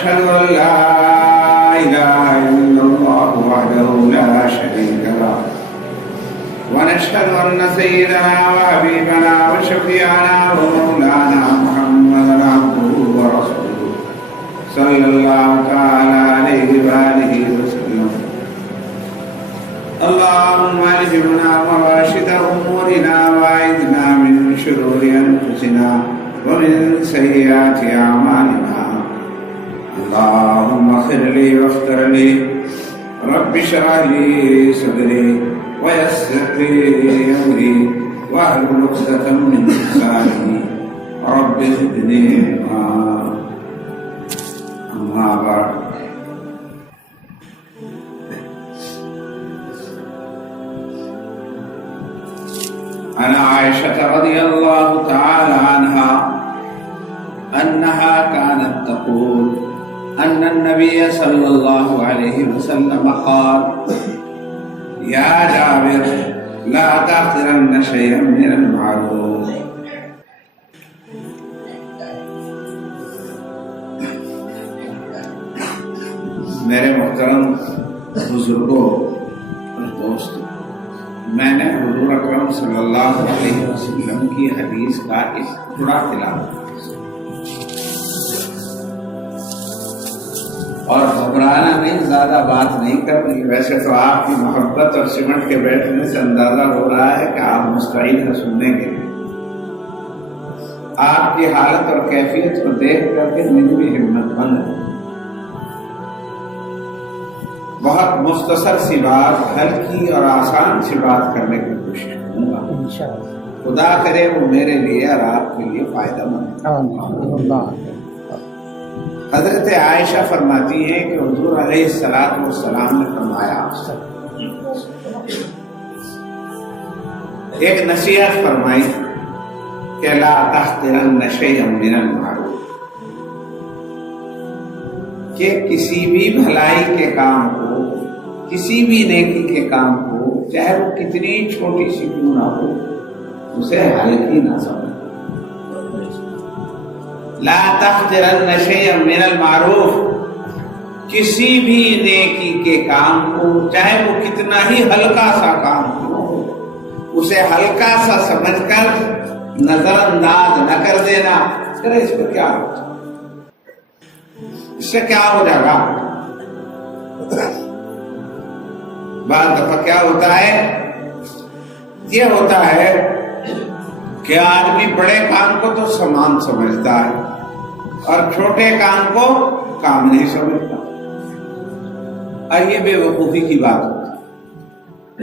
ونشهد أن لا إله إلا الله وحده لا شريك له ونشهد أن سيدنا وحبيبنا وشفيعنا ومولانا محمدا عبده ورسوله صلى الله تعالى عليه وآله وسلم. اللهم ألهمنا مراشد أمورنا وأعذنا من شرور أنفسنا ومن سيئات أعمالنا. اللهم اغفر لي واغفر لي رب اشرح لي صدري ويسر لي أمري واحلل عقدة من لساني رب زدني علما. أما بعد عن عائشة رضي الله تعالى عنها أنها كانت تقول أن النبي صلى الله عليه وسلم قال: يا جابر لا تحقرن شيئا من المعروف. میرے محترم بزرگوں اور دوستوں، میں نے حضور اکرم صلی اللہ علیہ وسلم کی حدیث کا ایک ٹکڑا تلاوت اور گھبرانا نہیں، زیادہ بات نہیں کرنی. ویسے تو آپ کی محبت اور سمٹ کے بیٹھنے سے اندازہ ہو رہا ہے کہ آپ مستعد ہیں سننے کے. آپ کی حالت اور کیفیت کو دیکھ کر کے میری بھی ہمت بند ہے. بہت مختصر سی بات، ہلکی اور آسان سی بات کرنے کی کوشش کروں گا. خدا کرے وہ میرے لیے اور آپ کے لیے فائدہ مند. حضرت عائشہ فرماتی ہیں کہ حضور علیہ السلام نے فرمایا، ایک نصیحت فرمائی کہ لا تحقرن شیئا من المعروف، کہ کسی بھی بھلائی کے کام کو، کسی بھی نیکی کے کام کو، چاہے وہ کتنی چھوٹی سی کیوں نہ ہو، اسے ہلکی نہ سمجھ. لا تحقرن شیئا من المعروف، کسی بھی نیکی کے کام کو، چاہے وہ کتنا ہی ہلکا سا کام ہو، اسے ہلکا سا سمجھ کر نظر انداز نہ کر دینا. کرے اس پر کیا ہوتا، اس سے کیا ہو جائے گا. بعض دفعہ کیا ہوتا ہے، یہ ہوتا ہے کہ آدمی بڑے کام کو تو سامان سمجھتا ہے اور چھوٹے کام کو کام نہیں سمجھتا. اور یہ بے وقوفی کی بات ہوتی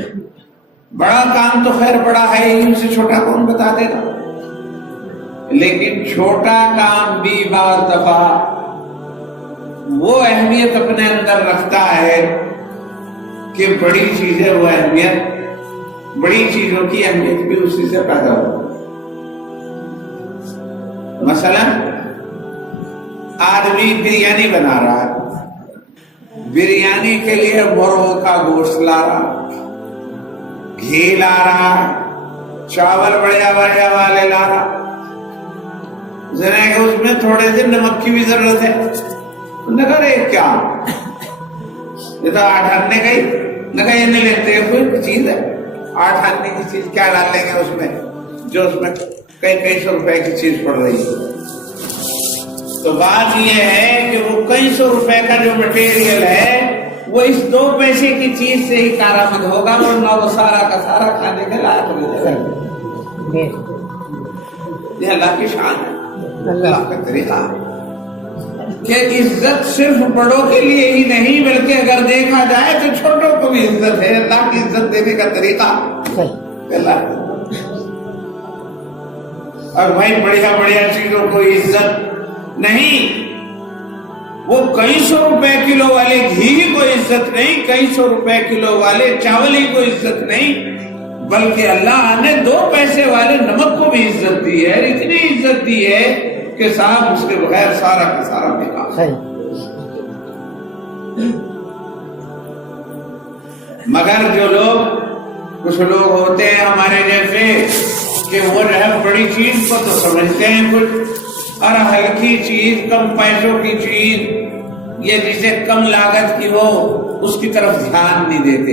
ہے. بڑا کام تو خیر بڑا ہے ہی، اسے چھوٹا کون بتا دے گا. لیکن چھوٹا کام بھی بعض دفعہ وہ اہمیت اپنے اندر رکھتا ہے کہ بڑی چیزیں وہ اہمیت، بڑی چیزوں کی اہمیت بھی اسی سے پیدا ہو. مثلا آدمی بریانی بنا رہا ہے، بریانی کے لیے مرغ کا گوشت لا رہا، گھی لا رہا، چاول بڑھیا بڑھیا والے لا رہا. ذرا کہ اس میں تھوڑے سے نمک کی بھی ضرورت ہے. نگر کیا یہ تو 8 آنے کا ہی نگر، یہ نہیں لیتے کوئی چیز ہے 8 آنے کی چیز کیا ڈال لیں گے اس میں، جو اس میں کئی سو روپے کی چیز پڑ رہی ہے. تو بات یہ ہے کہ وہ کئی سو روپے کا جو مٹیریل ہے وہ اس 2 پیسے کی چیز سے ہی کارآمد ہوگا، ورنہ وہ سارا کا سارا کھانے کے لائق ہو جائے گا. یہ اللہ کی شان ہے، اللہ کا طریقہ ہے کہ عزت صرف بڑوں کے لیے ہی نہیں بلکہ اگر دیکھا جائے تو چھوٹوں کو بھی عزت ہے. اللہ کی عزت دینے کا طریقہ اللہ. اور بھائی بڑھیا بڑھیا چیزوں کو عزت نہیں، وہ کئی سو روپے کلو والے گھی کو عزت نہیں، کئی سو روپے کلو والے چاول ہی کو عزت نہیں، بلکہ اللہ نے 2 پیسے والے نمک کو بھی عزت دی ہے. اتنی عزت دی ہے کہ صاحب اس کے بغیر سارا کا سارا بیکار. مگر جو لوگ، کچھ لوگ ہوتے ہیں ہمارے جیسے کہ وہ جو ہے بڑی چیز کو تو سمجھتے ہیں کچھ، اور ہلکی چیز، کم پیسوں کی چیز، یہ جسے کم لاگت کی ہو اس کی طرف دھیان نہیں دیتے،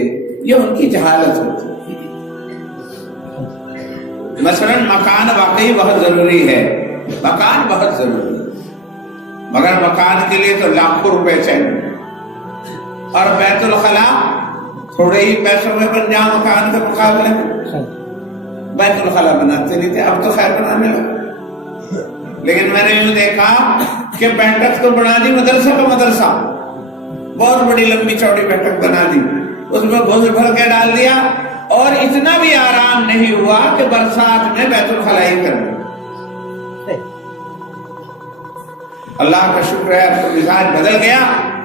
یہ ان کی جہالت ہوتی ہے۔ مثلا مکان واقعی بہت ضروری ہے، مکان بہت ضروری ہے، مگر مکان کے لیے تو لاکھوں روپے چاہیے، اور بیت الخلا تھوڑے ہی پیسوں میں بن جا مکان کے مقابلے میں۔ بیت الخلا بناتے نہیں تھے، اب تو خیر بنانے لگے، لیکن میں نے یوں دیکھا کہ بیٹھک تو بنا دی مدرسہ کا مدرسہ، بہت بڑی لمبی چوڑی بیٹھک بنا دی، اس میں گھوس بھر کے ڈال دیا، اور اتنا بھی آرام نہیں ہوا کہ برسات میں بیت الخلا ہی کر دیا۔ اللہ کا شکر ہے اب تو مزاج بدل گیا،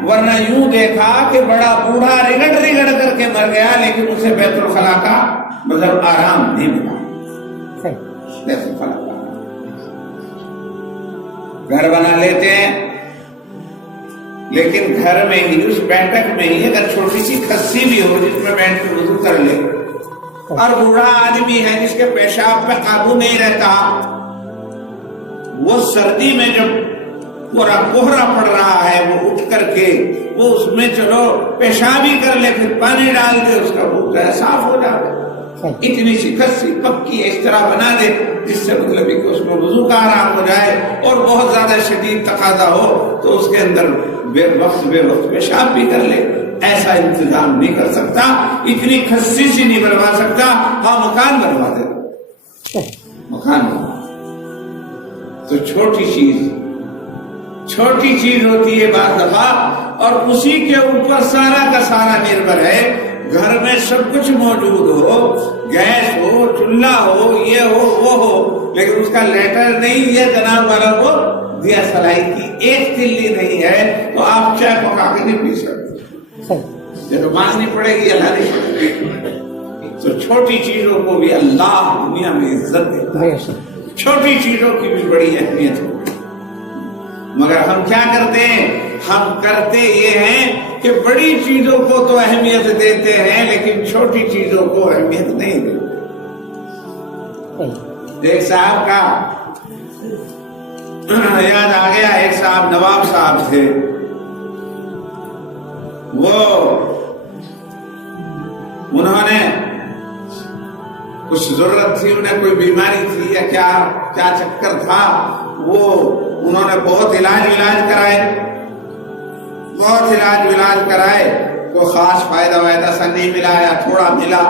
ورنہ یوں دیکھا کہ بڑا بوڑھا رگڑ رگڑ کر کے مر گیا، لیکن اسے بیت الخلا کا مطلب آرام نہیں ملا۔ بیت الخلا کا گھر بنا لیتے ہیں، لیکن گھر میں ہی اس بیٹھک میں ہی اگر چھوٹی سی کھسی بھی ہو جس میں بیٹھ کے وضو کر لے، اور بوڑھا آدمی ہے جس کے پیشاب پہ قابو نہیں رہتا، وہ سردی میں جب پورا کوہرا پڑ رہا ہے وہ اٹھ کر کے وہ اس میں چلو پیشاب ہی کر لے، پھر پانی ڈال دے، اس کا منہ جو ہے صاف ہو جائے۔ اتنی سی کسی پکی اس طرح بنا دے جس سے مطلب کہ اس میں وضو کا آرام ہو جائے، اور بہت زیادہ شدید تقاضا ہو تو اس کے اندر بے وقت پیشاب بھی کر لے۔ ایسا انتظام نہیں کر سکتا، اتنی کھسی سی نہیں بنوا سکتا، ہاں مکان بنوا دے، مکان بنوا۔ تو چھوٹی چیز ہوتی ہے بعض دفعہ، اور اسی کے اوپر سارا کا سارا نربھر ہے۔ گھر میں سب کچھ موجود ہو، گیس ہو، چولہا ہو، یہ ہو وہ ہو، لیکن اس کا لیٹر نہیں ہے جناب والا، وہ دیا سلائی کی ایک تلی نہیں ہے، تو آپ چائے پکا کے نہیں پی سکتے، یہ تو مانگنی پڑے گی، اللہ نہیں پڑے گی۔ تو چھوٹی چیزوں کو بھی اللہ دنیا میں عزت دیتا ہے، چھوٹی چیزوں کی بھی بڑی اہمیت ہوتی ہے، مگر ہم کیا کرتے ہیں؟ ہم کرتے یہ ہیں کہ بڑی چیزوں کو تو اہمیت دیتے ہیں، لیکن چھوٹی چیزوں کو اہمیت نہیں دیتے۔ ایک صاحب کا یاد آ گیا، ایک صاحب نواب صاحب تھے، وہ انہوں نے کچھ ضرورت تھی، انہیں کوئی بیماری تھی یا کیا چکر تھا، وہ انہوں نے بہت علاج کرائے، کوئی خاص فائدہ سا نہیں ملا یا تھوڑا ملا۔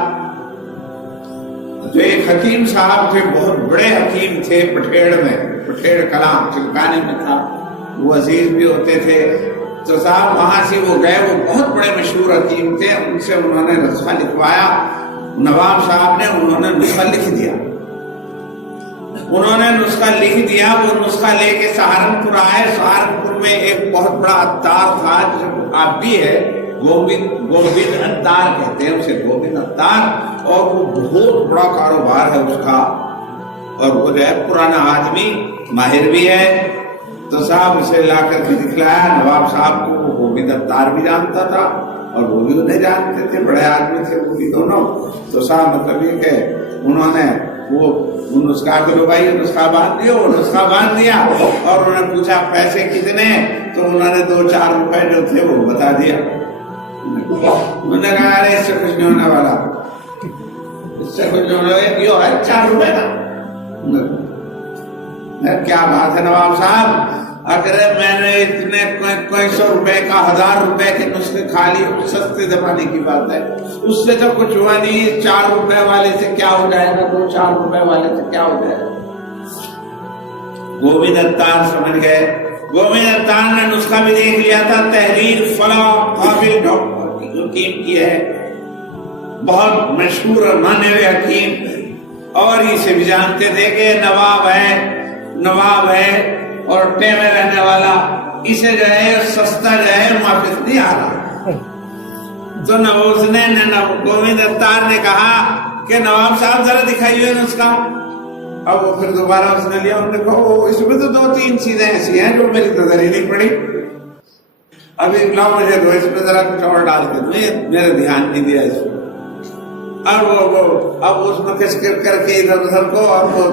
جو ایک حکیم صاحب تھے، بہت بڑے حکیم تھے، پٹھیڑ کلام چلکانے میں تھا، وہ عزیز بھی ہوتے تھے، تو صاحب وہاں سے وہ گئے، وہ بہت بڑے مشہور حکیم تھے، ان سے انہوں نے نسخہ لکھوایا، نواب صاحب نے انہوں نے نسخہ لکھ دیا، وہ نسخہ لے کے سہارنپور آئے۔ سہارنپور میں ایک بہت بڑا عطار تھا، جسے آپ بھی ہے، گوبند عطار کہتے ہیں اسے، گوبند عطار، اور وہ بہت بڑا کاروبار ہے اس کا، اور وہ جو ہے پرانا آدمی، ماہر بھی ہے۔ تو صاحب اسے لا کر کے دکھلایا نواب صاحب کو، وہ گوبند عطار بھی جانتا تھا اور وہ بھی انہیں جانتے تھے، بڑے آدمی تھے وہ بھی دونوں۔ تو صاحب مطلب یہ کہ انہوں نے وہ نسخہ کو لو بھائی نسخہ باندھ دیا، وہ نسخہ باندھ دیا، اور انہوں نے پوچھا پیسے کتنے، تو انہوں نے 2-4 روپے جو تھے وہ بتا دیا۔ انہوں نے کہا ارے اس سے کچھ نہیں ہونے والا، اس سے کچھ نہیں ہونے والا، یہ ہے 4 روپے کا۔ کیا بات ہے نواب صاحب، اگر میں نے اتنے کوئی 100 روپے کا 1000 روپے کے نسخے کھا لی، سستے زمانے کی بات ہے، اس سے تو کچھ ہوا نہیں، 4 روپے والے سے کیا ہو جائے گا، 2-4 روپے والے سے کیا ہو جائے گا۔ گوبند عطار سمجھ گئے، گوبند عطار نے نسخہ بھی دیکھ لیا تھا، تحریر فلاں قابل ڈاکٹر کی حکیم کی ہے، بہت مشہور اور مانے ہوئے حکیم، اور اسے بھی جانتے تھے کہ نواب ہے اور ٹے میں رہنے والا، اسے جو ہے سستا جو ہے واپس نہیں آ رہا۔ تو اس نے گوبند عطار نے کہا کہ نواب صاحب ذرا دکھائیے نسخہ۔ اب وہ پھر دوبارہ اس نے لیا، انہوں نے کہا اس میں تو 2-3 چیزیں ایسی ہیں جو میری نظر ہی نہیں پڑی، ابھی لاؤ مجھے دو، اس میں ذرا کچھ اور ڈال کے دو، میرا دھیان نہیں دیا اس میں۔ اب اس میں کچھ کر کے ادھر ادھر کو، اور وہ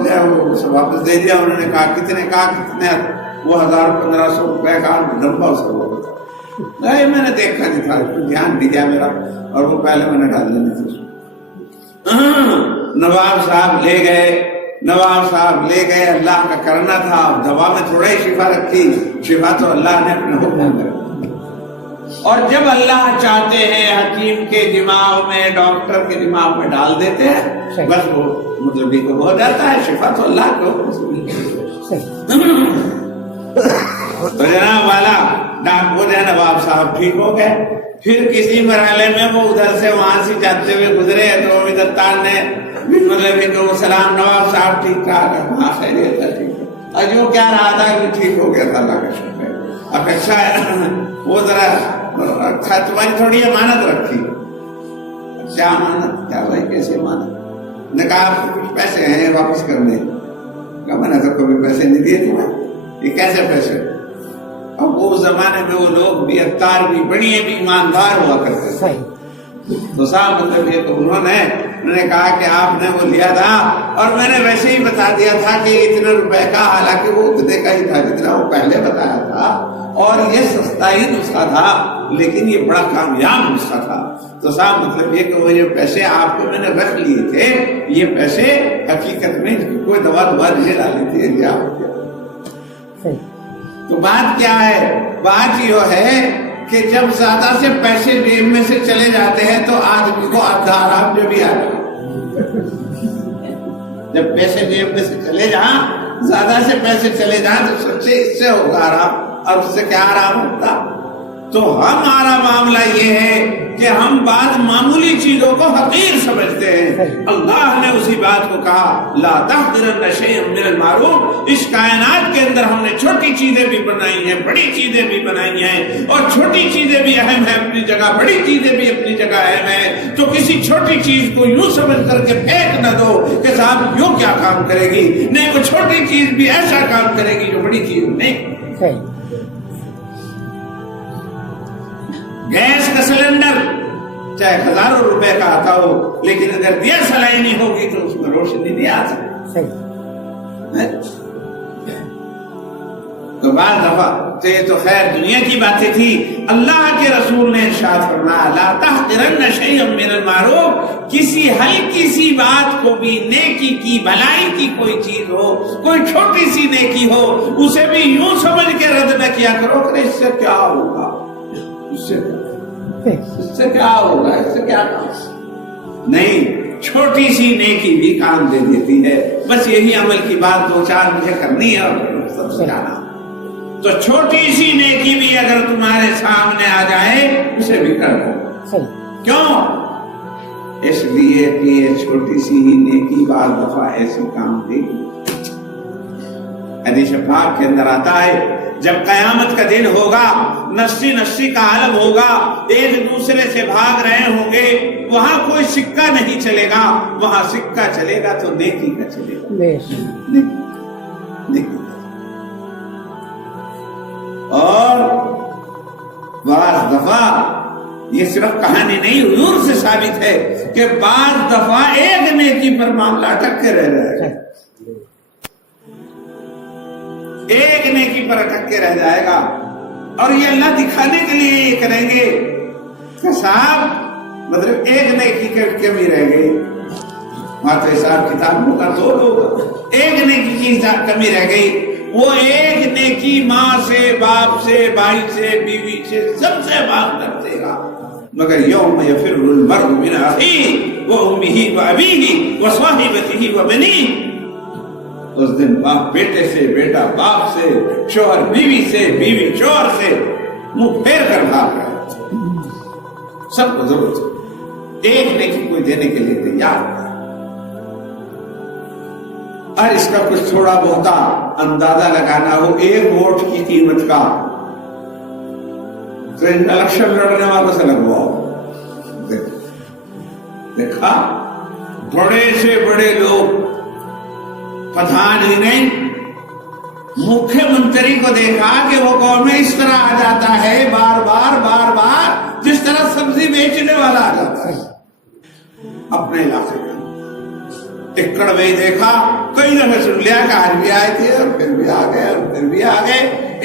واپس دے دیا۔ انہوں نے کہا کتنے، وہ 1000-1500 روپے کا ڈبہ اس کو میں نے دیکھا نہیں تھا، دھیان دیا میرا، اور وہ پہلے میں نے ڈال دینے تھے۔ نواب صاحب لے گئے، اللہ کا کرنا تھا، دوا میں تھوڑا ہی شفا رکھی، شفا تو اللہ نے اپنے حکم کر۔ اور جب اللہ چاہتے ہیں حکیم کے دماغ میں، ڈاکٹر کے دماغ میں ڈال دیتے ہیں، بس وہ مطلب کو ہو جاتا ہے، شفا تو اللہ کے حکم سے۔ تو جناب والا نواب صاحب ٹھیک ہو گئے، پھر کسی مرحلے میں وہ ادھر سے وہاں سے جاتے ہوئے گزرے تو ادھر تان نے مطلب سلام، نواب صاحب ٹھیک ٹھاک ہے؟ ہاں خیریت ہے، ٹھیک ہے۔ اور جو کیا رہا تھا کہ ٹھیک ہو گیا تھا، اللہ کا شکر ہے۔ اب اچھا ہے وہ ذرا تمہاری تھوڑی امانت رکھی۔ کیا امانت؟ کیا بھائی کیسے امانت؟ نے کہا آپ کے کچھ پیسے ہیں واپس کرنے۔ کہا میں نے تو کبھی پیسے نہیں دیے تمہیں، یہ کیسے پیسے؟ اب وہ زمانے میں وہ لوگ بھی اتار بھی بڑی بھی ایماندار ہوا کرتے تھے، تو صاحب مطلب یہ تو انہوں نے کہا کہ آپ نے وہ لیا تھا اور میں نے ویسے ہی بتا دیا تھا کہ اتنے روپے کا، حالانکہ وہ اتنے کا ہی تھا جتنا وہ پہلے بتایا تھا، اور یہ سستا ہی نسخہ تھا لیکن یہ بڑا کامیاب نسخہ تھا۔ تو صاحب مطلب یہ کہ وہ یہ پیسے آپ کو میں نے رکھ لیے تھے، یہ پیسے حقیقت میں کوئی دوا نہیں ڈالی تھی آپ۔ تو بات کیا ہے؟ بات یہ ہے کہ جب زیادہ سے پیسے جیب میں سے چلے جاتے ہیں تو آدمی کو آرام جو بھی آتا ہے، جب پیسے جیب میں سے چلے جائیں، زیادہ سے پیسے چلے جائیں تو سب سے اس سے ہوگا آرام، اور اس سے کیا آرام ہوتا؟ تو ہمارا معاملہ یہ ہے کہ ہم بعض معمولی چیزوں کو حقیر سمجھتے ہیں۔ اللہ نے اسی بات کو کہا لا تحقرن شیئا من المعروف، اس کائنات کے اندر ہم نے چھوٹی چیزیں بھی بنائی ہیں، بڑی چیزیں بھی بنائی ہیں، اور چھوٹی چیزیں بھی اہم ہیں اپنی جگہ، بڑی چیزیں بھی اپنی جگہ اہم ہیں۔ تو کسی چھوٹی چیز کو یوں سمجھ کر کے پھینک نہ دو کہ صاحب یوں کیا کام کرے گی، نہیں، وہ چھوٹی چیز بھی ایسا کام کرے گی جو بڑی چیز نہیں۔ گیس کا سلنڈر چاہے ہزاروں روپے کا آتا ہو، لیکن اگر دیا سلائی نہیں ہوگی تو اس میں روشنی نہیں آ سکتی۔ تو بعض دفعہ تو یہ تو خیر دنیا کی باتیں تھی، اللہ کے رسول نے ارشاد فرمایا لا تحقرن شیئا من المعروف، کسی ہلکی سی بات کو بھی، نیکی کی، بھلائی کی کوئی چیز ہو، کوئی چھوٹی سی نیکی ہو، اسے بھی یوں سمجھ کے رد نہ کیا کرو کہ اس سے کیا ہوگا، اس سے کیا ہوگا، اس سے کیا کام نہیں، چھوٹی سی نیکی بھی کام دے دیتی ہے۔ بس یہی عمل کی بات دو چار مجھے کرنی ہے اور سب سے جانا، تو چھوٹی سی نیکی بھی اگر تمہارے سامنے آ جائے اسے بھی کر دو۔ کیوں؟ اس لیے کہ یہ چھوٹی سی ہی نیکی بعض دفعہ ایسی کام دے گی۔ حدیث پاک کے اندر آتا ہے جب قیامت کا دن ہوگا، نسی نسی کا عالم ہوگا، ایک دوسرے سے بھاگ رہے ہوں گے، وہاں کوئی سکہ نہیں چلے گا، وہاں سکہ چلے گا تو نیکی کا چلے گا۔ نیکی۔ اور بعض دفعہ یہ صرف کہانی نہیں، حضور سے ثابت ہے کہ بعض دفعہ ایک نیکی پر معاملہ اٹک کے رہ جائے گا، ایک نیکی پر اٹک کے رہ جائے گا، اور یہ اللہ دکھانے کے لیے یہ کریں گے کہ صاحب مطلب ایک نیکی کی کمی رہ گئی، وہاں تو حساب کتاب ہوگا، دو لوگ، ایک نیکی کی کمی رہ گئی، وہ ایک نیکی ماں سے، باپ سے، بھائی سے، بیوی سے، سب سے بات کر دے گا، مگر یوم یفر المرء من اخیہ وامہ وابیہ وصاحبتہ وبنیہ، اس دن باپ بیٹے سے، بیٹا باپ سے، شوہر بیوی سے، بیوی شوہر سے منہ پھیر کر بھاگ رہا ہے۔ سب کو ضرورت ہے ایک نیکی کوئی دینے کے لیے تیار ہے، اور اس کا کچھ تھوڑا بہت اندازہ لگانا ہو ایک ووٹ کی قیمت کا تو الیکشن لڑنے والوں سے لگواؤ۔ دیکھا بڑے سے بڑے لوگ، پردھان ہی نہیں، مکھیہ منتری کو دیکھا کہ وہ قوم میں اس طرح آ جاتا ہے بار بار جس طرح سبزی بیچنے والا آ جاتا ہے اپنے علاقے میں۔ ٹکڑ میں دیکھا، کئی دفعہ سن لیا کہ آج بھی آئے تھے اور پھر بھی آ گئے اور پھر بھی آ گئے،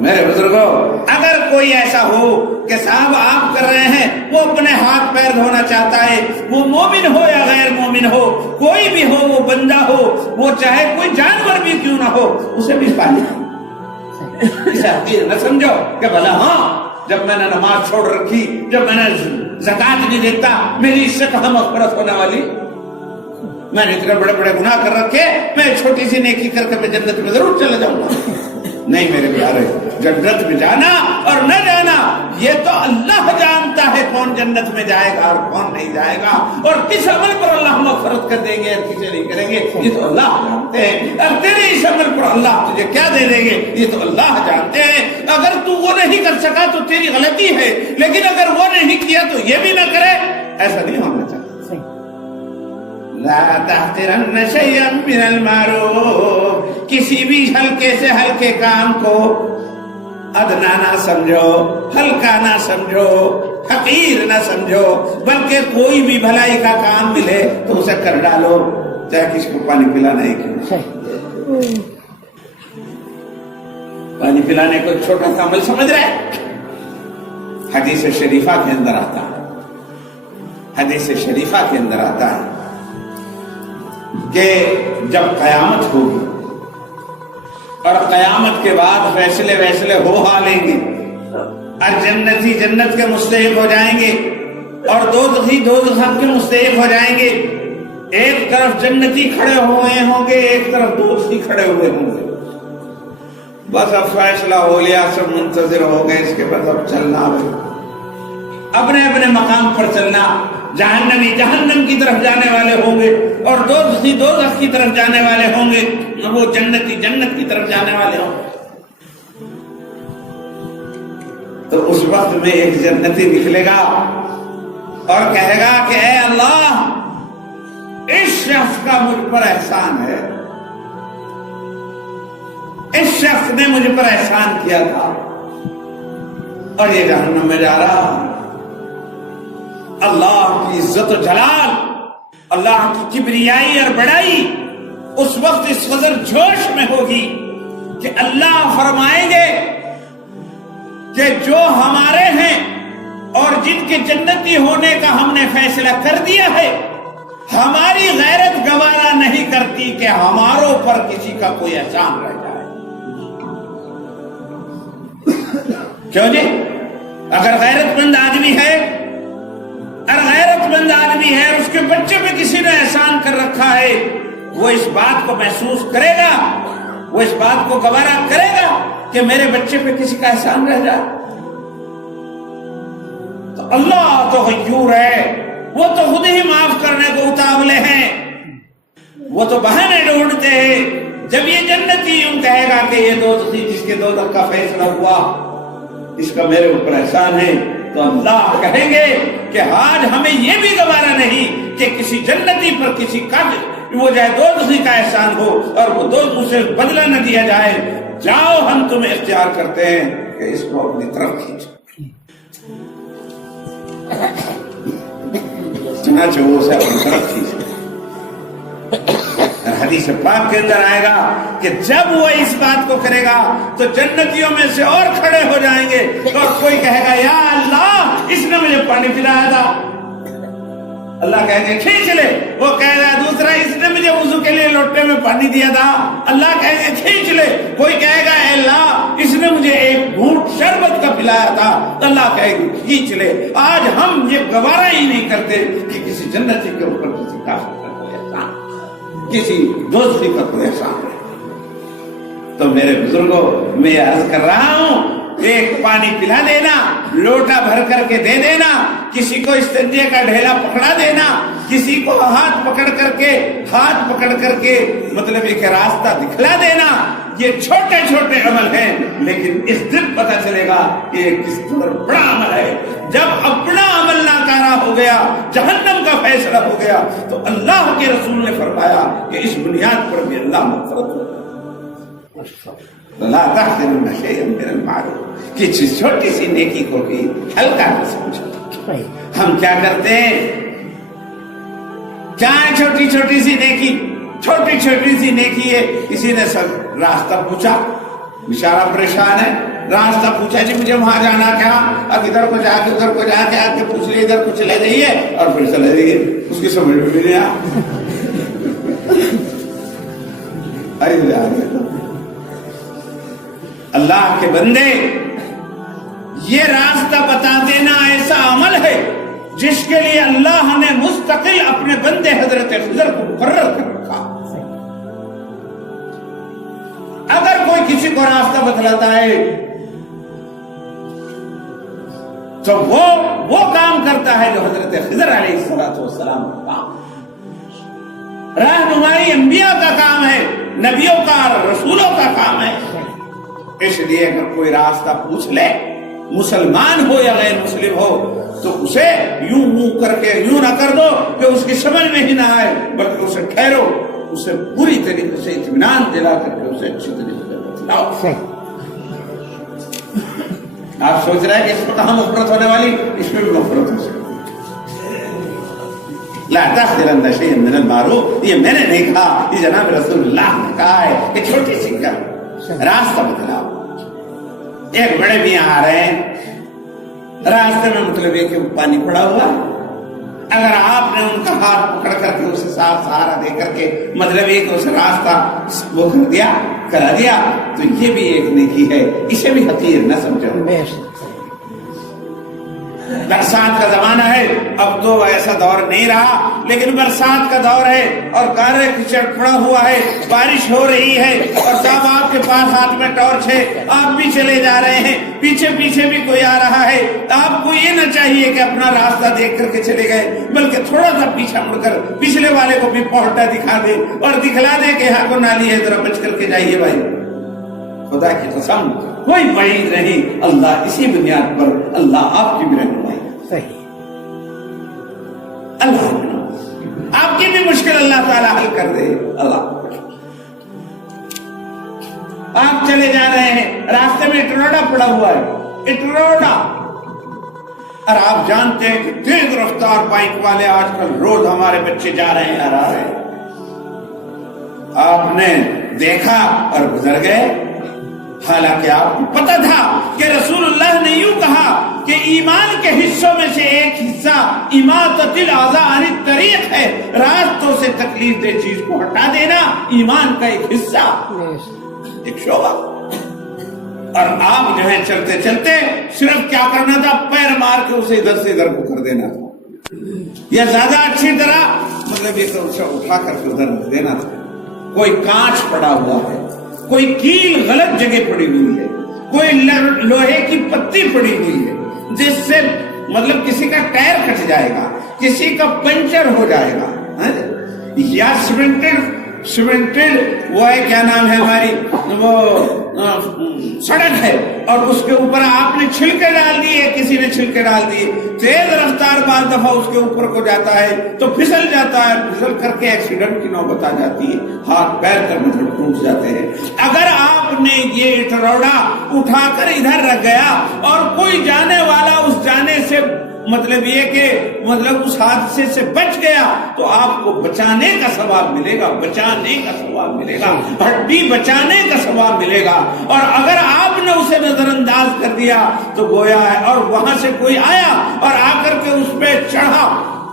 میرے بزرگوں اگر کوئی ایسا ہو کہ صاحب آپ کر رہے ہیں وہ اپنے ہاتھ پیر دھونا چاہتا ہے، وہ مومن ہو یا غیر مومن ہو، کوئی بھی ہو، وہ بندہ ہو، وہ چاہے کوئی جانور بھی کیوں نہ ہو، اسے بھی پانی اسے حقیر نہ سمجھو کہ بھلا ہاں جب میں نے نماز چھوڑ رکھی، جب میں نے زکوٰۃ نہیں دیتا، میری اس سے کہاں مغفرت ہونے والی، میں نے اتنے بڑے بڑے گناہ کر رکھے، میں چھوٹی سی نیکی کر کے میں جنت میں ضرور چلا جاؤں گا۔ نہیں میرے پیارے، جنت میں جانا اور نہ جانا یہ تو اللہ جانتا ہے کون جنت میں جائے گا اور کون نہیں جائے گا، اور کس عمل پر اللہ مغفرت کر دیں گے اور کسے نہیں کریں گے یہ تو اللہ جانتے ہیں، اور تیرے اس عمل پر اللہ تجھے کیا دے دیں گے یہ تو اللہ جانتے ہیں۔ اگر تو وہ نہیں کر سکا تو تیری غلطی ہے، لیکن اگر وہ نہیں کیا تو یہ بھی نہ کرے، ایسا نہیں ہونا چاہیے۔ لا تحقرن شیئا من المعروف، کسی بھی ہلکے سے ہلکے کام کو ادنا نہ سمجھو، ہلکا نہ سمجھو، حقیر نہ سمجھو، بلکہ کوئی بھی بھلائی کا کام ملے تو اسے کر ڈالو، چاہے کسی کو پانی پلانا ہی کیوں۔ پانی پلانے کو چھوٹا سا عمل سمجھ رہے، حدیث شریفہ کے اندر آتا ہے، حدیث شریفہ کے اندر آتا ہے کہ جب قیامت ہوگی اور قیامت کے بعد فیصلے ہو لیں گے، اور جنتی جنت کے مستحق ہو جائیں گے اور دوزخی دوزخ کے مستحق ہو جائیں گے، ایک طرف جنتی کھڑے ہوئے ہوں گے، ایک طرف دوزخی کھڑے ہوئے ہوں گے، بس اب فیصلہ ہو لیا، سب منتظر ہو گئے، اس کے بعد اب چلنا ہے اپنے اپنے مقام پر چلنا، جہنمی جہنم کی طرف جانے والے ہوں گے اور دوزخی دوزخ کی طرف جانے والے ہوں گے، وہ جنتی جنت کی طرف جانے والے ہوں گے۔ تو اس وقت میں ایک جنتی نکلے گا اور کہے گا کہ اے اللہ اس شخص کا مجھ پر احسان ہے، اس شخص نے مجھ پر احسان کیا تھا اور یہ جہنم میں جا رہا۔ اللہ کی عزت و جلال، اللہ کی کبریائی اور بڑائی اس وقت اس قدر جوش میں ہوگی کہ اللہ فرمائیں گے کہ جو ہمارے ہیں اور جن کے جنتی ہونے کا ہم نے فیصلہ کر دیا ہے، ہماری غیرت گوارا نہیں کرتی کہ ہماروں پر کسی کا کوئی احسان رہ جائے۔ کیوں جی؟ اگر غیرت مند آدمی ہے اور اس کے بچے پہ کسی نے احسان کر رکھا ہے، وہ اس بات کو محسوس کرے گا، وہ اس بات کو گوارا کرے گا کہ میرے بچے پہ کسی کا احسان رہ جائے۔ تو اللہ تو غیور ہے، وہ تو خود ہی معاف کرنے کو اتاولے ہیں، وہ تو بہانے ڈھونڈتے ہیں۔ جب یہ جنتی یوں کہے گا کہ یہ دوزخی جس کے دوزخ کا فیصلہ ہوا اس کا میرے اوپر احسان ہے، تو اللہ کہیں گے کہ آج ہمیں یہ بھی گوارا نہیں کہ کسی جنتی پر کسی کا وہ جائے دوزخی کا احسان ہو اور وہ دوزخ سے بدلہ نہ دیا جائے، جاؤ ہم تمہیں اختیار کرتے ہیں کہ اس کو اپنی طرف کھینچو۔ چنانچہ وہ اسے اپنی طرف کھینچے۔ حدیث پاک کے اندر آئے گا کہ جب وہ اس بات کو کرے گا تو جنتیوں میں سے اور کھڑے ہو جائیں گے اور کوئی کہے گا یا اللہ اس نے مجھے پانی پلایا تھا، اللہ کہیں گے کھینچ لے، وہ کہے گا دوسرا اس نے مجھے وضو کے لیے لوٹے میں پانی دیا تھا، اللہ کہیں گے کھینچ لے، کوئی کہے گا اے اللہ اس نے مجھے ایک گھونٹ شربت کا پلایا تھا، اللہ کہے گے کھینچ لے۔ آج ہم یہ گوارا ہی نہیں کرتے کہ کسی جنتی کے اوپر کسی کافر کا کوئی احسان، کسی دوسری کا کوئی احسان ہے۔ تو میرے بزرگوں میں عرض کر رہا ہوں، ایک پانی پلا دینا، لوٹا بھر کر کے دے دینا، کسی کو استنجے کا ڈھیلا پکڑا دینا، کسی کو ہاتھ پکڑ کر کے مطلب ایک راستہ دکھلا دینا، یہ چھوٹے چھوٹے عمل ہیں، لیکن اس دن پتہ چلے گا کہ یہ کس قدر بڑا عمل ہے۔ جب اپنا عمل ناکارہ ہو گیا، جہنم کا فیصلہ ہو گیا، تو اللہ کے رسول نے فرمایا کہ اس بنیاد پر بھی اللہ مغفرت ہوگا۔ لا تحقرن شیئا من المعروف، کہ چھوٹی سی نیکی کو بھی ہلکا نہ سمجھو۔ ہم کیا کرتے ہیں؟ کیا ہے چھوٹی چھوٹی سی نیکی؟ چھوٹی چھوٹی سی نیکی ہے، کسی نے راستہ پوچھا، بیچارہ پریشان ہے، راستہ پوچھا جی مجھے وہاں جانا کیا، اب ادھر کو جا کے ادھر کو جا کے آ کے پوچھ لے، ادھر کو چلے جائیے اور پھر چلے جائیے، اس کی سمجھ میں بھی نہیں آیا۔ اللہ کے بندے، یہ راستہ بتا دینا ایسا عمل ہے جس کے لیے اللہ نے مستقل اپنے بندے حضرت خضر کو مقرر کر رکھا۔ اگر کوئی کسی کو راستہ بتلاتا ہے تو وہ کام کرتا ہے جو حضرت خضر علیہ السلام کا کام۔ رہنمائی انبیاء کا کام ہے، نبیوں کا اور رسولوں کا کام ہے۔ اس لیے اگر کوئی راستہ پوچھ لے، مسلمان ہو یا غیر مسلم ہو، تو اسے یوں منہ کر کے یوں نہ کر دو کہ اس کی سمجھ میں ہی نہ آئے، بلکہ اسے ٹھہرو، اسے پوری طریقے سے اطمینان دلا کر کے اسے اچھی طریقے سے بتلاؤ۔ آپ سوچ رہے ہیں کہ اس میں کہاں مغفرت ہونے والی، اس میں بھی مغفرت ہو سکتی۔ لا تحقرن شیئا من المعروف، یہ میں نے نہیں کہا، یہ جناب رسول اللہ نے کہا ہے کہ چھوٹی سی راستہ بتلاؤ۔ ایک بڑے میاں آ رہے ہیں، راستے میں مطلب یہ کہ پانی پڑا ہوا، اگر آپ نے ان کا ہاتھ پکڑ کر کے اسے صاف سہارا دے کر کے مطلب یہ کہ اسے راستہ وہ کرا دیا تو یہ بھی ایک نیکی ہے، اسے بھی حقیر نہ سمجھو۔ برسات کا زمانہ ہے، اب تو ایسا دور نہیں رہا، لیکن برسات کا دور ہے اور گارے کیچڑ پڑا ہوا ہے، بارش ہو رہی ہے اور صاحب آپ کے پاس ہاتھ میں ٹارچ ہے، آپ بھی چلے جا رہے ہیں، پیچھے پیچھے بھی کوئی آ رہا ہے، آپ کو یہ نہ چاہیے کہ اپنا راستہ دیکھ کر کے چلے گئے، بلکہ تھوڑا سا پیچھے مڑ کر پچھلے والے کو بھی پہنٹا دکھا دے اور دکھلا دے کہ یہاں کو نالی ہے، ذرا بچ کر کے جائیے بھائی۔ خدا کی قسم کوئی بعید نہیں، اللہ اسی بنیاد پر اللہ آپ کی بھی رہنمائی، اللہ آپ کی بھی مشکل اللہ تعالیٰ حل کر دے۔ اللہ آپ چلے جا رہے ہیں، راستے میں اٹروڈا پڑا ہوا ہے، اٹروڈا، اور آپ جانتے ہیں کہ تیز رفتار بائک والے آج کل روز ہمارے بچے جا رہے ہیں اور آ رہے ہیں، آپ نے دیکھا اور گزر گئے، حالانکہ آپ کو پتہ تھا کہ رسول اللہ نے یوں کہا کہ ایمان کے حصوں میں سے ایک حصہ اماطۃ الاذى عن الطریق ہے، راستوں سے تکلیف دہ چیز کو ہٹا دینا ایمان کا ایک حصہ، ایک شعبہ۔ اور آپ جو ہے چلتے چلتے صرف کیا کرنا تھا، پیر مار کے اسے ادھر سے ادھر کو کر دینا تھا، یا زیادہ اچھی طرح مطلب یہ تو اسے اٹھا کر کے ادھر رکھ دینا تھا۔ کوئی کانچ پڑا ہوا ہے، کوئی کیل غلط جگہ پڑی ہوئی ہے، کوئی لوہے کی پتی پڑی ہوئی ہے جس سے مطلب کسی کا ٹائر کٹ جائے گا، کسی کا پنچر ہو جائے گا، یا سیمنٹڈ وہ ہے کیا نام ہے ہماری وہ سڑک ہے اور اس کے اوپر آپ نے چھلکے ڈال دیے، کسی نے چھلکے ڈال دیے، تیز رفتار بعض دفعہ اس کے اوپر کو جاتا ہے تو پھسل جاتا ہے، پھسل کر کے ایکسیڈنٹ کی نوبت آ جاتی ہے، ہاتھ پیر تک مطلب ٹوٹ جاتے ہیں۔ اگر آپ نے یہ اٹروڈا اٹھا کر ادھر رکھ گیا اور کوئی جانے والا اس جانے سے مطلب یہ کہ مطلب اس حادثے سے بچ گیا تو آپ کو بچانے کا ثواب ملے گا، بچانے کا ثواب ملے گا، ہڈی بچانے کا ثواب ملے گا۔ اور اگر آپ نے اسے نظر انداز کر دیا تو گویا ہے، اور وہاں سے کوئی آیا اور آ کر کے اس پہ چڑھا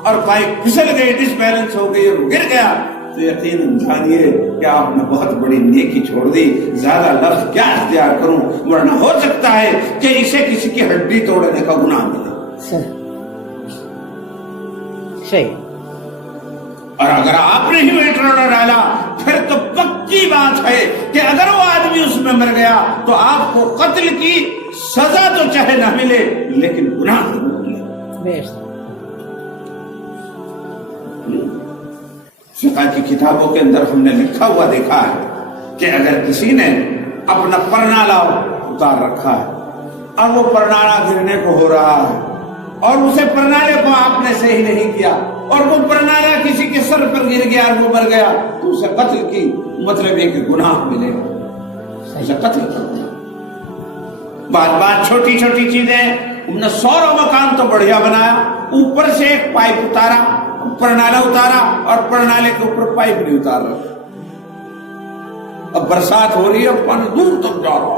اور بائک پھسل گئی، ڈس بیلنس ہو گئی اور گر گیا تو یقیناً جانیے کہ آپ نے بہت بڑی نیکی چھوڑ دی۔ زیادہ لفظ کیا اختیار کروں، ورنہ ہو سکتا ہے کہ اسے کسی کی ہڈی توڑنے کا گناہ ملے۔ صحیح۔ اور اگر آپ نے ہی اٹروڈا ڈالا پھر تو پکی بات ہے کہ اگر وہ آدمی اس میں مر گیا تو آپ کو قتل کی سزا تو چاہے نہ ملے لیکن گناہ ضرور ملے۔ فقہ کی کتابوں کے اندر ہم نے لکھا ہوا دیکھا ہے کہ اگر کسی نے اپنا پرنالا اتار رکھا ہے اور وہ پرنالا گرنے کو ہو رہا ہے اور اسے پرنالے کو آپ نے صحیح نہیں کیا اور وہ پرنالا کسی کے سر پر گر گیا اور وہ مر گیا تو اسے قتل کی مطلب یہ کہ گناہ ملے گا، اسے قتل کر دیا۔ بات چھوٹی چھوٹی چیزیں، ہم نے 100 مکان تو بڑھیا بنایا، اوپر سے ایک پائپ اتارا، پرنالا اتارا اور پرنالے کے اوپر پائپ نہیں اتار رہا، اب برسات ہو رہی ہے پانی دور تک جا رہا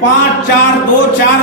5, 4, 2, 4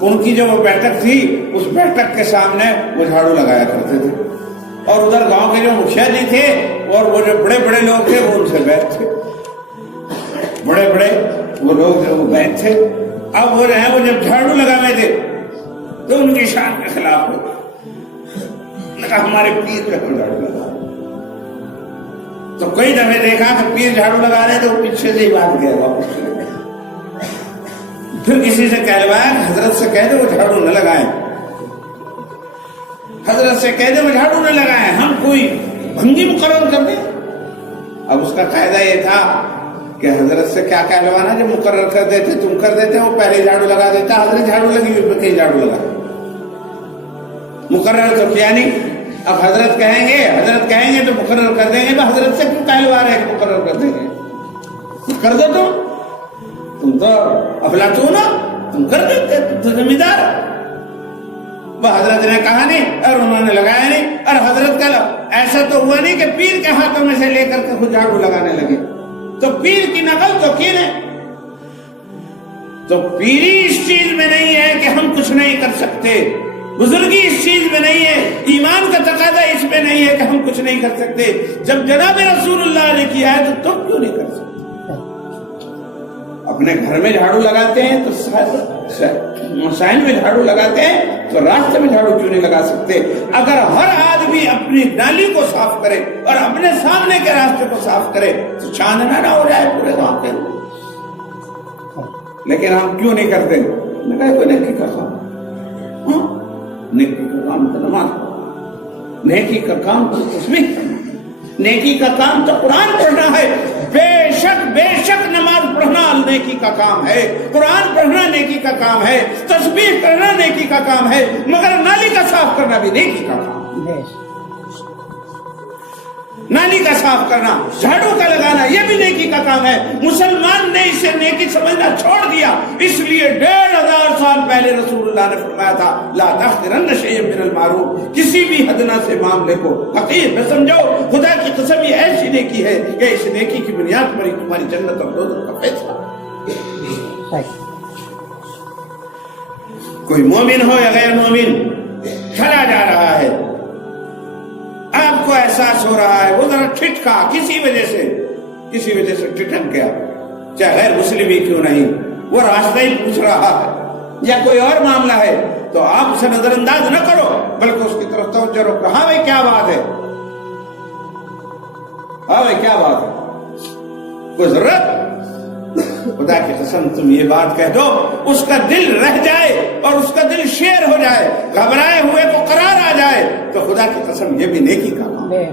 ان کی جو وہ بیٹھک تھی اس بیٹھک کے سامنے وہ جھاڑو لگایا کرتے تھے، اور ادھر گاؤں کے جو مکھیا جی تھے اور وہ جو بڑے بڑے لوگ تھے وہ ان سے بیٹھ تھے، بڑے بڑے وہ لوگ جو وہ بیٹھ تھے۔ اب وہ رہے وہ جب جھاڑو لگاوے تھے تو ان کی شان کے خلاف ہو گیا، ہمارے پیر کا جھاڑو لگا۔ تو کئی دفعے دیکھا کہ پیر جھاڑو لگا رہے تو پیچھے سے ہی بات گیا واپس چلے گئے۔ پھر کسی سے کہلوایا کہ حضرت سے کہہ دے وہ جھاڑو نہ لگائیں، حضرت سے کہہ دے وہ جھاڑو نہ لگائیں، ہم کوئی بھنگی مقرر کر دیں۔ اب اس کا قاعدہ یہ تھا کہ حضرت سے کیا کہلوانا، جب مقرر کر دیتے تم کر دیتے، وہ پہلے جھاڑو لگا دیتا، حضرت جھاڑو لگی ہوئی کہیں جھاڑو لگا، مقرر تو کیا نہیں۔ اب حضرت کہیں گے تو مقرر کر دیں گے، حضرت سے کیوں کہلوا رہے ہیں کہ مقرر کر دیں گے، کر دو تم تو افلاطون ہو، تم کر دیتے، تم تو ذمہ وہ حضرت نے کہا نہیں اور انہوں نے لگایا نہیں، اور حضرت کا ایسا تو ہوا نہیں کہ پیر کے ہاتھوں میں سے لے کر کے خود جھاڑو لگانے لگے، تو پیر کی نقل تو کی نہیں۔ تو پیری اس چیز میں نہیں ہے کہ ہم کچھ نہیں کر سکتے، بزرگی اس چیز میں نہیں ہے، ایمان کا تقاضا اس میں نہیں ہے کہ ہم کچھ نہیں کر سکتے۔ جب جناب رسول اللہ نے کیا ہے تو تم کیوں نہیں کر سکتے؟ اپنے گھر میں جھاڑو لگاتے ہیں تو مسائل میں جھاڑو لگاتے ہیں تو راستے میں جھاڑو کیوں نہیں لگا سکتے؟ اگر ہر آدمی اپنی نالی کو صاف کرے اور اپنے سامنے کے راستے کو صاف کرے تو چاندنا نہ ہو جائے پورے گاؤں کے اندر۔ لیکن ہم کیوں نہیں کرتے؟ میں کہا کوئی نیکی کا کام، نیکی کا کام تو نماز، نیکی کا کام تو تسبیح کرنا، نیکی کا کام تو قرآن پڑھنا ہے۔ بے شک نماز پڑھنا نیکی کا کام ہے، قرآن پڑھنا نیکی کا کام ہے، تسبیح کرنا نیکی کا کام ہے، مگر نالی کا صاف کرنا بھی نیکی کا کام ہے۔ نالی کا صاف کرنا، جھاڑو کا لگانا، یہ بھی نیکی کا کام ہے۔ مسلمان نے اسے نیکی سمجھنا چھوڑ دیا، اس لیے 1500 سال پہلے رسول اللہ نے فرمایا تھا لا تحقرن شیئا من المعروف، کسی بھی ادنا سے معاملے کو حقیر نہ سمجھو۔ خدا کی قسم یہ ایسی نیکی ہے کہ اس نیکی کی بنیاد پر ہی تمہاری جنت اور دوزخ کا فیصلہ۔ کوئی مومن ہو یا غیر مومن چلا جا رہا ہے، آپ کو احساس ہو رہا ہے وہ ذرا ٹھٹکا، کسی وجہ سے ٹھٹک گیا، چاہے غیر مسلم ہی کیوں نہیں، وہ راستہ ہی پوچھ رہا ہے یا کوئی اور معاملہ ہے، تو آپ اسے نظر انداز نہ کرو بلکہ اس کی طرف توجہ رکھو۔ ہاں بھائی کیا بات ہے، ہاں بھائی کیا بات ہے، کوئی ضرورت؟ خدا کی قسم تم یہ بات کہہ دو، اس کا دل رہ جائے اور اس کا دل شیر ہو جائے، گھبرائے ہوئے کو قرار آ جائے، تو خدا کی قسم یہ بھی نیکی کا کام ہے۔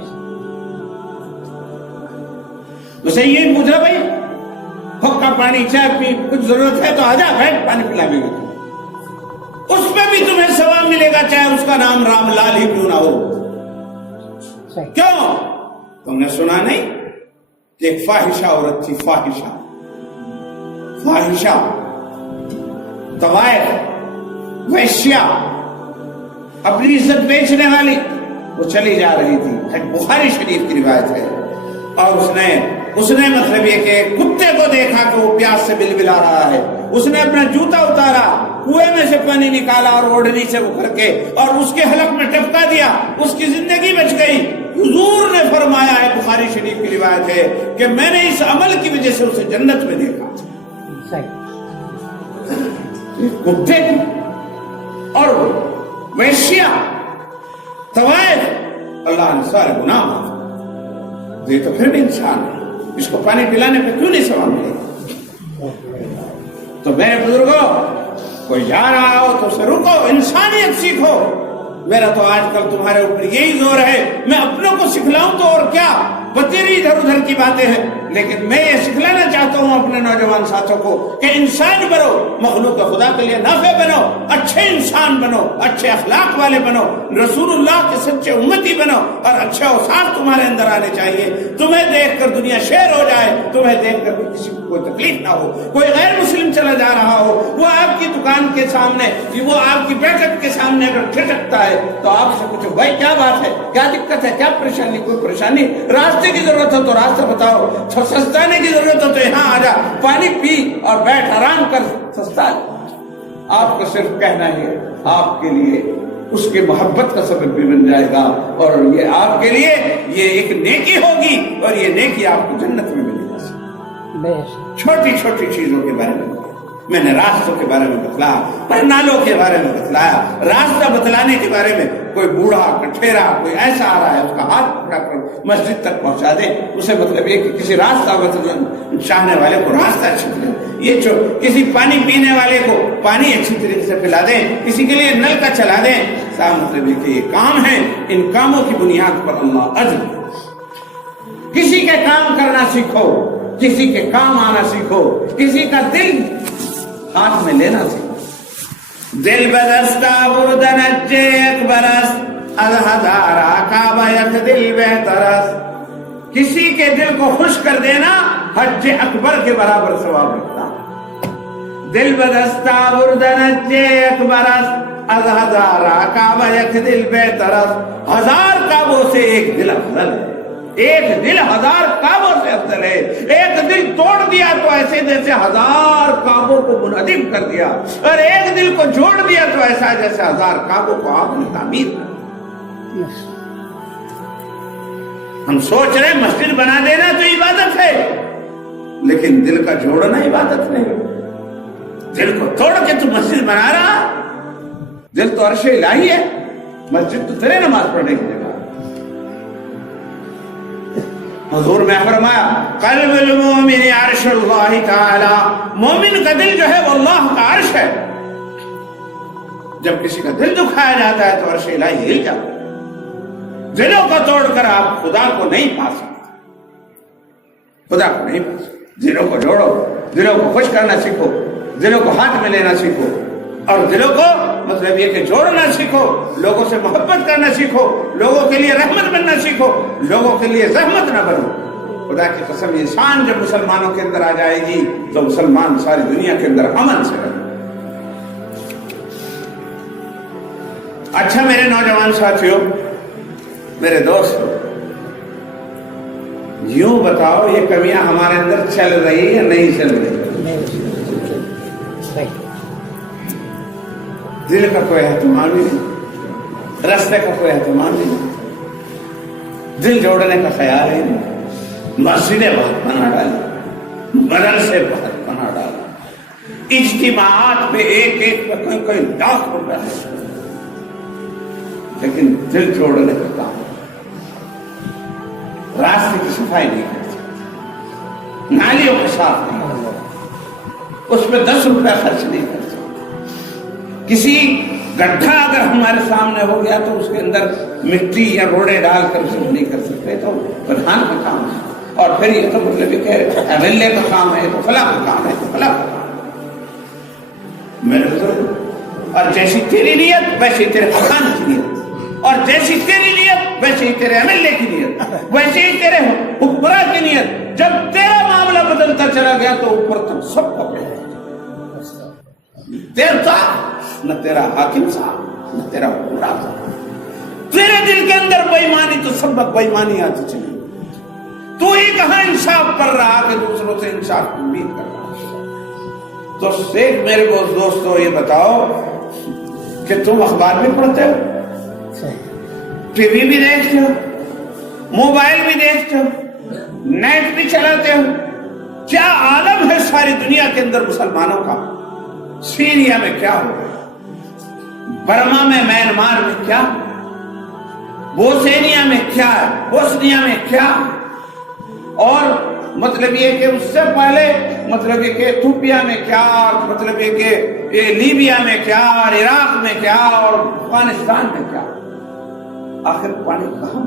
اسے یہ پوچھ رہا بھائی حق کا پانی چائے پی، کچھ ضرورت ہے تو آجا بیٹھ پانی پلا بھی، اس پہ بھی تمہیں ثواب ملے گا چاہے اس کا نام رام لال ہی کیوں نہ ہو۔ کیوں؟ تم نے سنا نہیں کہ ایک فاحشہ عورت تھی، فاحشہ طوائف ویشیا، اپنی عزت بیچنے والی، وہ چلی جا رہی تھی، بخاری شریف کی روایت ہے، اور اس نے مطلب یہ کہ کتے کو دیکھا کہ وہ پیاس سے بلبلا رہا ہے، اس نے اپنا جوتا اتارا، کنویں میں سے پانی نکالا اور اوڑھنی سے اکھر کے اور اس کے حلق میں ٹپکا دیا، اس کی زندگی بچ گئی۔ حضور نے فرمایا ہے، بخاری شریف کی روایت ہے کہ میں نے اس عمل کی وجہ سے اسے جنت میں دیکھا۔ کتے اور ویشیا طوائف، اللہ نے سارے گناہ معاف، یہ تو پھر بھی انسان ہے، اس کو پانی پلانے پہ کیوں نہیں ثواب ملے گا؟ تو میرے بزرگوں، کوئی جا رہا ہو تو اسے رکو، انسانیت سیکھو۔ میرا تو آج کل تمہارے اوپر یہی زور ہے، میں اپنوں کو سکھلاؤں تو اور کیا، بتیری ادھر ادھر کی باتیں ہیں، لیکن میں یہ سکھلانا چاہتا ہوں اپنے نوجوان ساتھوں کو کہ انسان بنو، مخلوق خدا کے لیے نافع بنو، اچھے انسان بنو، اچھے اخلاق والے بنو، رسول اللہ کے سچے امتی بنو، اور اچھے اوصاف تمہارے اندر آنے چاہیے۔ تمہیں دیکھ کر دنیا شیر ہو جائے، تمہیں دیکھ کر کسی کو کوئی تکلیف نہ ہو۔ کوئی غیر مسلم چلا جا رہا ہو، وہ آپ کی دکان کے سامنے، وہ آپ کی بیٹھک کے سامنے اگر ٹھٹکتا ہے تو آپ سے پوچھو بھائی کیا بات ہے، کیا دقت ہے، کیا پریشانی؟ کوئی پریشانی؟ راستے کی ضرورت ہو تو راستہ بتاؤ، سستانے کی ضرورت ہو تو یہاں آ جا، پانی پی اور بیٹھ آرام کر، سستا آپ کو صرف کہنا ہے آپ کے لیے اس کے محبت کا سبب بھی بن جائے گا، اور یہ آپ کے لیے یہ ایک نیکی ہوگی، اور یہ نیکی آپ کو جنت میں ملے گی۔ چھوٹی چھوٹی چیزوں کے بارے میں نے راستوں کے بارے میں بتلایا، پرنالوں کے بارے میں بتلایا۔ راستہ بتلانے کے بارے میں کوئی بوڑھا کٹھیرا کوئی ایسا آ رہا ہے، اس کا ہاتھ پکڑ کر مسجد تک پہنچا دیں، اسے مطلب یہ کہ کسی راستہ چاہنے والے کو راستہ اچھی طرح، یہ جو کسی پانی پینے والے کو پانی اچھی طریقے سے پلا دیں، کسی کے لیے نل کا چلا دیں، صاحب مطلب یہ کہ یہ کام ہے، ان کاموں کی بنیاد پر اللہ اجر۔ کسی کے کام کرنا سیکھو، کسی کے کام آنا سیکھو، کسی کا دل ہاتھ میں لینا سیکھو۔ دل بدستہ بردن اجے ایک برس، از ہزارہ کعبہ یک دل بہترس۔ کسی کے دل کو خوش کر دینا حج اکبر کے برابر ثواب رکھتا۔ دل بدستہ بردن اجے ایک برس، از ہزارہ کعبہ یک دل بہترس۔ ہزار کعبوں سے ایک دل افضل ہے، ایک دل ہزار کعبوں سے افضل ہے۔ ایک دل توڑ دیا تو ایسے جیسے ہزار کعبوں کو منہدم کر دیا، اور ایک دل کو جوڑ دیا تو ایسا جیسے ہزار کعبوں کو آپ نے تعمیر کر دیا۔ ہم سوچ رہے ہیں مسجد بنا دینا تو عبادت ہے، لیکن دل کا جوڑنا عبادت نہیں۔ دل کو توڑ کے تو مسجد بنا رہا، دل تو عرش الہی ہے، مسجد تو تیرے نماز پڑھنے کی جگہ۔ حضور میں فرمایا قلب المومن عرش اللہ تعالی، مومن کا دل جو ہے وہ اللہ کا عرش ہے۔ جب کسی کا دل دکھایا جاتا ہے تو عرش الہی ہل جاتا ہے۔ دلوں کو توڑ کر آپ خدا کو نہیں پا سکتے، خدا کو نہیں پا سکتے۔ دلوں کو جوڑو، دلوں کو خوش کرنا سیکھو، دلوں کو ہاتھ میں لینا سیکھو، اور دلوں کو مطلب یہ کہ جوڑنا سیکھو، لوگوں سے محبت کرنا سیکھو، لوگوں کے لیے رحمت بننا سیکھو، لوگوں کے لیے زحمت نہ بنو۔ خدا کی قسم انسان جب مسلمانوں کے اندر آ جائے گی تو مسلمان ساری دنیا کے اندر امن سے رہے۔ اچھا میرے نوجوان ساتھیوں، میرے دوست، یوں بتاؤ یہ کمیاں ہمارے اندر چل رہی یا نہیں چل رہی؟ دل کا کوئی اہتمام نہیں، راستے کا کوئی اہتمام نہیں، دل جوڑنے کا خیال ہی نہیں۔ مسجدیں بہت بنا ڈالی، مدرسے بہت بنا ڈالا، اجتماعات پہ ایک ایک پہ کوئی لاکھ روپے، لیکن دل جوڑنے کا کام، راستے کی صفائی نہیں کر سکتے، نالیوں کو صاف نہیں کر سکتے، اس پہ 10 روپے خرچ نہیں کر سکتے۔ کسی گڈھا اگر ہمارے سامنے ہو گیا تو اس کے اندر مٹی یا روڑے ڈال کر اسے نہیں کر سکتے، تو پردھان کا کام ہے، اور پھر یہ تو مطلب کہ ایم ایل اے کا کام ہے، تو فلاں کا کام ہے، تو فلاں کا کام ہے۔ میرے بزرگ، اور جیسی تیری نیت ویسی تیرے خان کی نیت، اور جیسی تیری نیت ویسے ہی تیرے ایم ایل اے کی نیت، ویسے ہی تیرے حکمراں کی نیت۔ جب تیرا معاملہ بدلتا چلا گیا تو اوپر تک سب کو پڑے، تیرا صاحب نہ تیرا حاکم صاحب نہ تیرا حکمراں صاحب۔ تیرے دل کے اندر بے ایمانی تو سب بےایمانی آتی چلی، تو ہی کہاں انصاف کر رہا کہ دوسروں سے انصاف کی امید کر رہا۔ تو ایک میرے دوستو یہ بتاؤ کہ تم اخبار بھی پڑھتے ہو، ٹی وی بھی دیکھتے ہو، موبائل بھی دیکھتے ہو، نیٹ بھی چلاتے ہو، کیا عالم ہے ساری دنیا کے اندر مسلمانوں کا؟ سیریا میں کیا ہو رہا، برما میں، میانمار میں کیا، بوسنیا میں کیا، بوسنیا میں کیا، اور مطلب یہ کہ اس سے پہلے مطلب یہ کہ ایتھوپیا میں کیا، مطلب یہ کہ لیبیا میں کیا، اور عراق میں کیا، اور افغانستان میں کیا۔ آخر پانی کہاں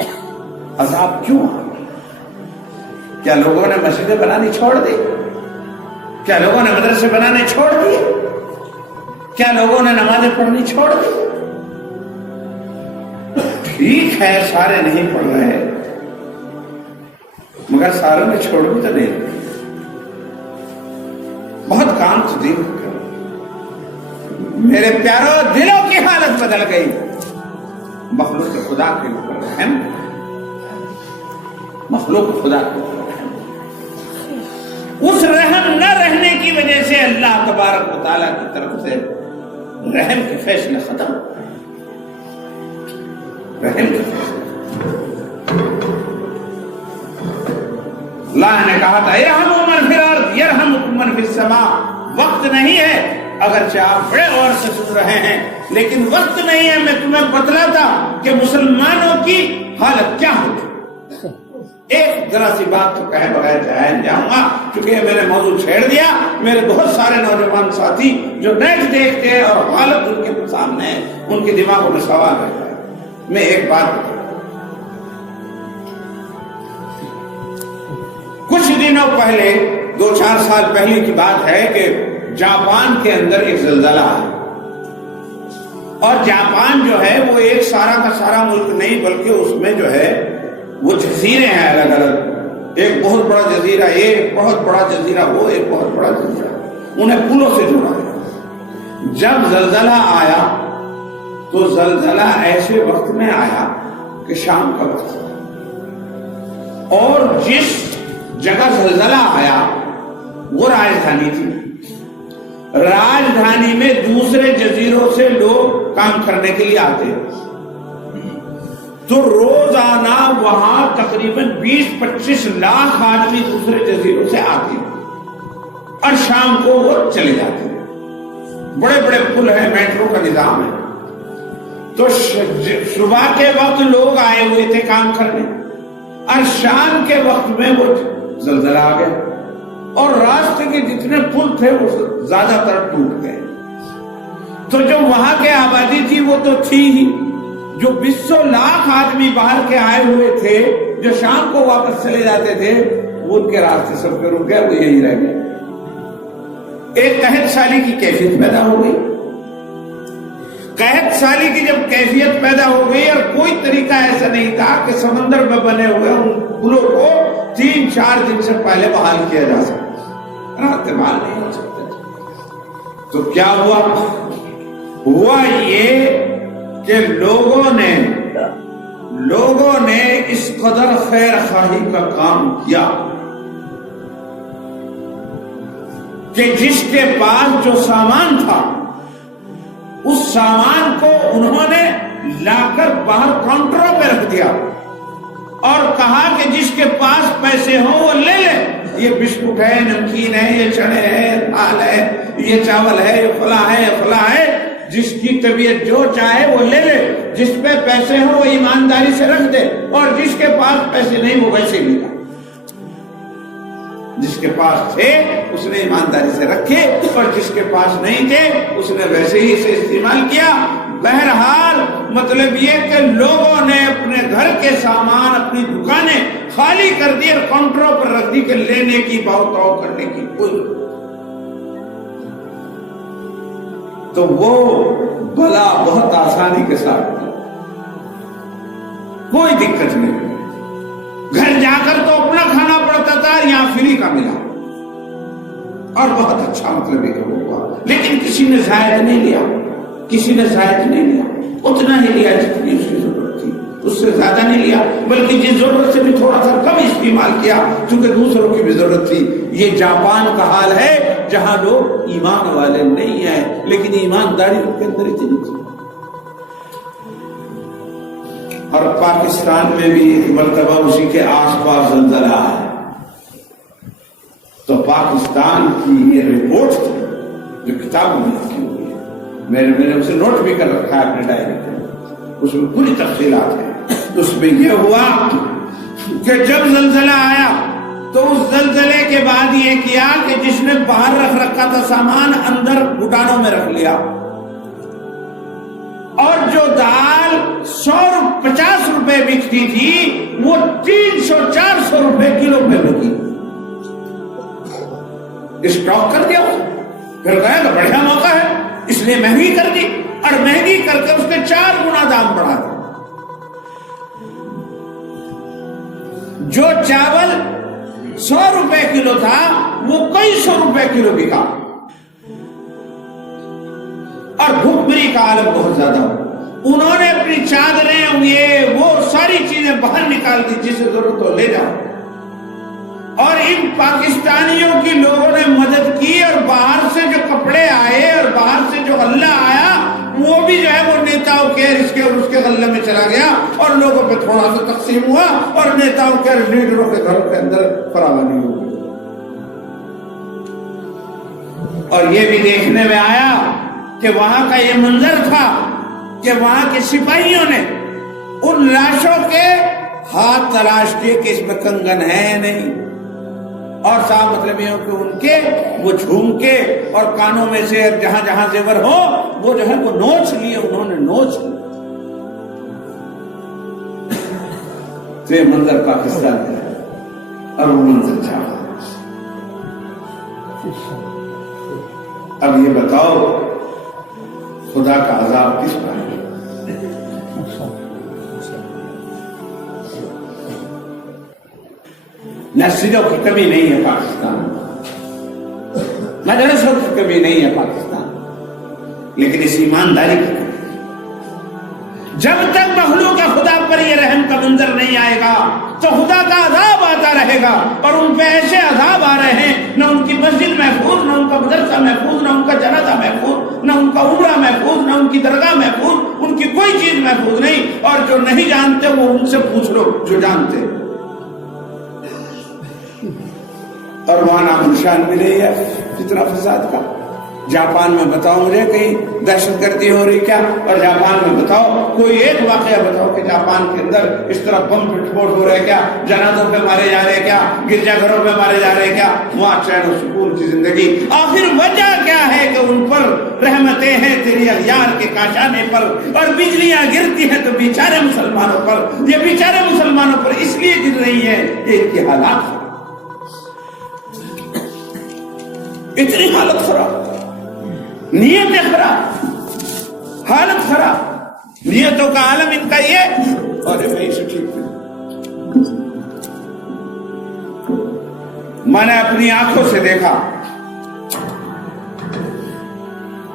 آ، عذاب کیوں آ؟ کیا لوگوں نے مسجدیں بنانی چھوڑ دی؟ کیا لوگوں نے مدرسے بنانے چھوڑ دیے؟ کیا لوگوں نے نمازیں پڑھنی چھوڑ دی؟ ٹھیک ہے سارے نہیں پڑھ رہے، مگر ساروں نے چھوڑ بھی تو نہیں، بہت کام تو دین کا کرو۔ میرے پیاروں، دلوں کی حالت بدل گئی، مخلوق خدا کے اوپر رحم، مخلوق خدا کے اوپر رحم، اس رحم نہ رہنے کی وجہ سے اللہ تبارک و تعالی تعالیٰ کی طرف سے رحم کے فیصلے ختم، رحم کے فیصلے۔ اللہ نے کہا تھا ارحموا من فی الارض یرحمکم من فی السماء۔ وقت نہیں ہے، اگرچہ آپ بڑے غور سے سن رہے ہیں، لیکن وقت نہیں ہے میں تمہیں بتلاتا کہ مسلمانوں کی حالت کیا ہوتی۔ ایک ذرا سی بات تو کہے بغیر جاؤں گا، چونکہ میں نے موضوع چھیڑ دیا۔ میرے بہت سارے نوجوان ساتھی جو نیٹ دیکھتے ہیں اور حالت ان کے سامنے ہے، ان کے دماغوں میں سوال رہتا ہے۔ میں ایک بات بتاؤں، کچھ دنوں پہلے 2-4 سال پہلے کی بات ہے کہ جاپان کے اندر ایک زلزلہ آیا، اور جاپان جو ہے وہ ایک سارا کا سارا ملک نہیں بلکہ اس میں جو ہے وہ جزیرے ہیں الگ الگ، ایک بہت بڑا جزیرہ، ایک بہت بڑا جزیرہ، وہ ایک بہت بڑا جزیرہ، انہیں پلوں سے جوڑا گیا۔ جب زلزلہ آیا تو زلزلہ ایسے وقت میں آیا کہ شام کا وقت تھا، اور جس جگہ زلزلہ آیا وہ راجدھانی تھی۔ راجدھانی میں دوسرے جزیروں سے لوگ کام کرنے کے لیے آتے ہیں، تو روزانہ وہاں تقریباً 20-25 لاکھ آدمی دوسرے جزیروں سے آتے ہیں، اور شام کو وہ چلے جاتے ہیں۔ بڑے بڑے پل ہیں، میٹرو کا نظام ہے۔ تو صبح کے وقت لوگ آئے ہوئے تھے کام کرنے، اور شام کے وقت میں وہ زلزلہ آ گیا، اور راستے کے جتنے پل تھے وہ زیادہ تر ٹوٹ گئے۔ تو جو وہاں کے آبادی تھی وہ تو تھی ہی، جو 20 لاکھ آدمی باہر کے آئے ہوئے تھے جو شام کو واپس چلے جاتے تھے، وہ ان کے راستے سب پہ رک گئے، وہ یہی رہ گئے۔ ایک قحط سالی کی کیفیت پیدا ہو گئی۔ قحط سالی کی جب کیفیت پیدا ہو گئی، اور کوئی طریقہ ایسا نہیں تھا کہ سمندر میں بنے ہوئے ان پلوں کو 3-4 دن سے پہلے بحال کیا جا سکتا، راستے بحال نہیں ہو سکتے، تو کیا ہوا یہ کہ لوگوں نے اس قدر خیر خواہی کا کام کیا کہ جس کے پاس جو سامان تھا اس سامان کو انہوں نے لا کر باہر کاؤنٹروں پہ رکھ دیا، اور کہا کہ جس کے پاس پیسے ہوں وہ لے لے، یہ بسکٹ ہے، نمکین ہے، یہ چنے ہے، دال ہے، یہ چاول ہے، یہ فلاں ہے، یہ فلاں ہے، جس کی طبیعت جو چاہے وہ لے لے، جس پہ پیسے ہوں وہ ایمانداری سے رکھ دے، اور جس کے پاس پیسے نہیں وہ ویسے ہی لے۔ جس کے پاس تھے اس نے ایمانداری سے رکھے، اور جس کے پاس نہیں تھے اس نے ویسے ہی اسے استعمال کیا۔ بہرحال مطلب یہ کہ لوگوں نے اپنے گھر کے سامان، اپنی دکانیں خالی کر دی اور کاؤنٹروں پر رکھ دی کہ لینے کی بہت تو کرنے کی کوئی، تو وہ بلا بہت آسانی کے ساتھ، کوئی دقت نہیں، گھر جا کر تو اپنا کھانا پڑتا تھا، یہاں فری کا ملا، اور بہت اچھا مطلب یہ ہوا۔ لیکن کسی نے زائد نہیں لیا، کسی نے زائد نہیں لیا، اتنا ہی لیا جتنی اس کی ضرورت تھی، اس سے زیادہ نہیں لیا، بلکہ جس ضرورت سے بھی تھوڑا سا کم استعمال کیا، چونکہ دوسروں کی بھی ضرورت تھی۔ یہ جاپان کا حال ہے جہاں لوگ ایمان والے نہیں ہیں، لیکن ایمانداری ان کے اندر اتنی تھی۔ اور پاکستان میں بھی ایک مرتبہ اسی کے آس پاس زلزلہ ہے، تو پاکستان کی یہ رپورٹ تھی جو کتابوں میں لکھی ہوئی ہے، میں نے اسے نوٹ بھی کر رکھا ہے اپنے ڈائری میں، اس میں پوری تفصیلات ہیں۔ اس میں یہ ہوا کہ جب زلزلہ آیا تو اس زلزلے کے بعد یہ کیا کہ جس نے باہر رکھا تھا سامان اندر گھٹانوں میں رکھ لیا، اور جو دال 150 روپے بکتی تھی وہ 300-400 روپے کلو پہ بکی، اسٹاک کر دیا، پھر کہا کہ بڑھیا موقع ہے اس لیے مہنگی کر دی، اور مہنگی کر کے اس نے 4 گنا دام بڑھا دیا۔ جو چاول 100 روپے کلو تھا وہ کئی 100 روپے کلو بکا، اور بھوک مری کا عالم بہت زیادہ ہو۔ انہوں نے اپنی چادریں یہ وہ ساری چیزیں باہر نکال دی، جسے ضرورت ہو لے جاؤ، اور ان پاکستانیوں کی لوگوں نے مدد کی، اور باہر سے جو کپڑے آئے پہ تھوڑا سا تقسیم ہوا اور نیتاؤں کے لیڈروں کے گھروں کے اندر فراوانی ہو گئی. اور یہ بھی دیکھنے میں آیا کہ وہاں کا یہ منظر تھا کہ وہاں کے سپاہیوں نے ان لاشوں کے ہاتھ تلاش کیے کہ اس میں کنگن ہے نہیں، اور صاحب مطلب یہ کہ ان کے وہ جھومکے اور کانوں میں سے جہاں جہاں زیور ہو وہ جو ہے وہ نوچ لیے، انہوں نے نوچ لیے. تو یہ منظر پاکستان کا ہے اور وہ منظر چاہا. اب یہ بتاؤ خدا کا عذاب کس پر ہے؟ مسجدوں کی کمی نہیں ہے پاکستان، مدرسوں کی کمی نہیں ہے پاکستان، لیکن اس ایمانداری کی کمی. جب تک مخلوق خدا پر یہ رحم کا منظر نہیں آئے گا تو خدا کا عذاب آتا رہے گا. اور ان پہ ایسے عذاب آ رہے ہیں، نہ ان کی مسجد محفوظ، نہ ان کا مدرسہ محفوظ، نہ ان کا جنازہ محفوظ، نہ ان کا عمرہ محفوظ، نہ ان کی درگاہ محفوظ، ان کی کوئی چیز محفوظ نہیں. اور جو نہیں جانتے وہ ان سے پوچھ لو جو جانتے. اور وہاں نام نشان بھی نہیں ہے کتنا فساد کا. جاپان میں بتاؤ مجھے کہیں دہشت گردی ہو رہی کیا؟ اور جاپان میں بتاؤ کوئی ایک واقعہ بتاؤ کہ جاپان کے اندر اس طرح بم وسفوٹ ہو رہے کیا، جنازوں پہ مارے جا رہے کیا، گرجا گھروں پہ مارے جا رہے کیا؟ وہاں چین و سکون کی زندگی. آخر وجہ کیا ہے کہ ان پر رحمتیں ہیں تیری اغیار کے کاشانے پر، اور بجلیاں گرتی ہیں تو بیچارے مسلمانوں پر. یہ بیچارے مسلمانوں پر اس لیے گر رہی ہیں کہ ان کی حالات اتنی حالت خراب، نیتیں خراب، حالت خراب، نیتوں کا عالم ان کا یہ. اور میں سے ٹھیک میں نے اپنی آنکھوں سے دیکھا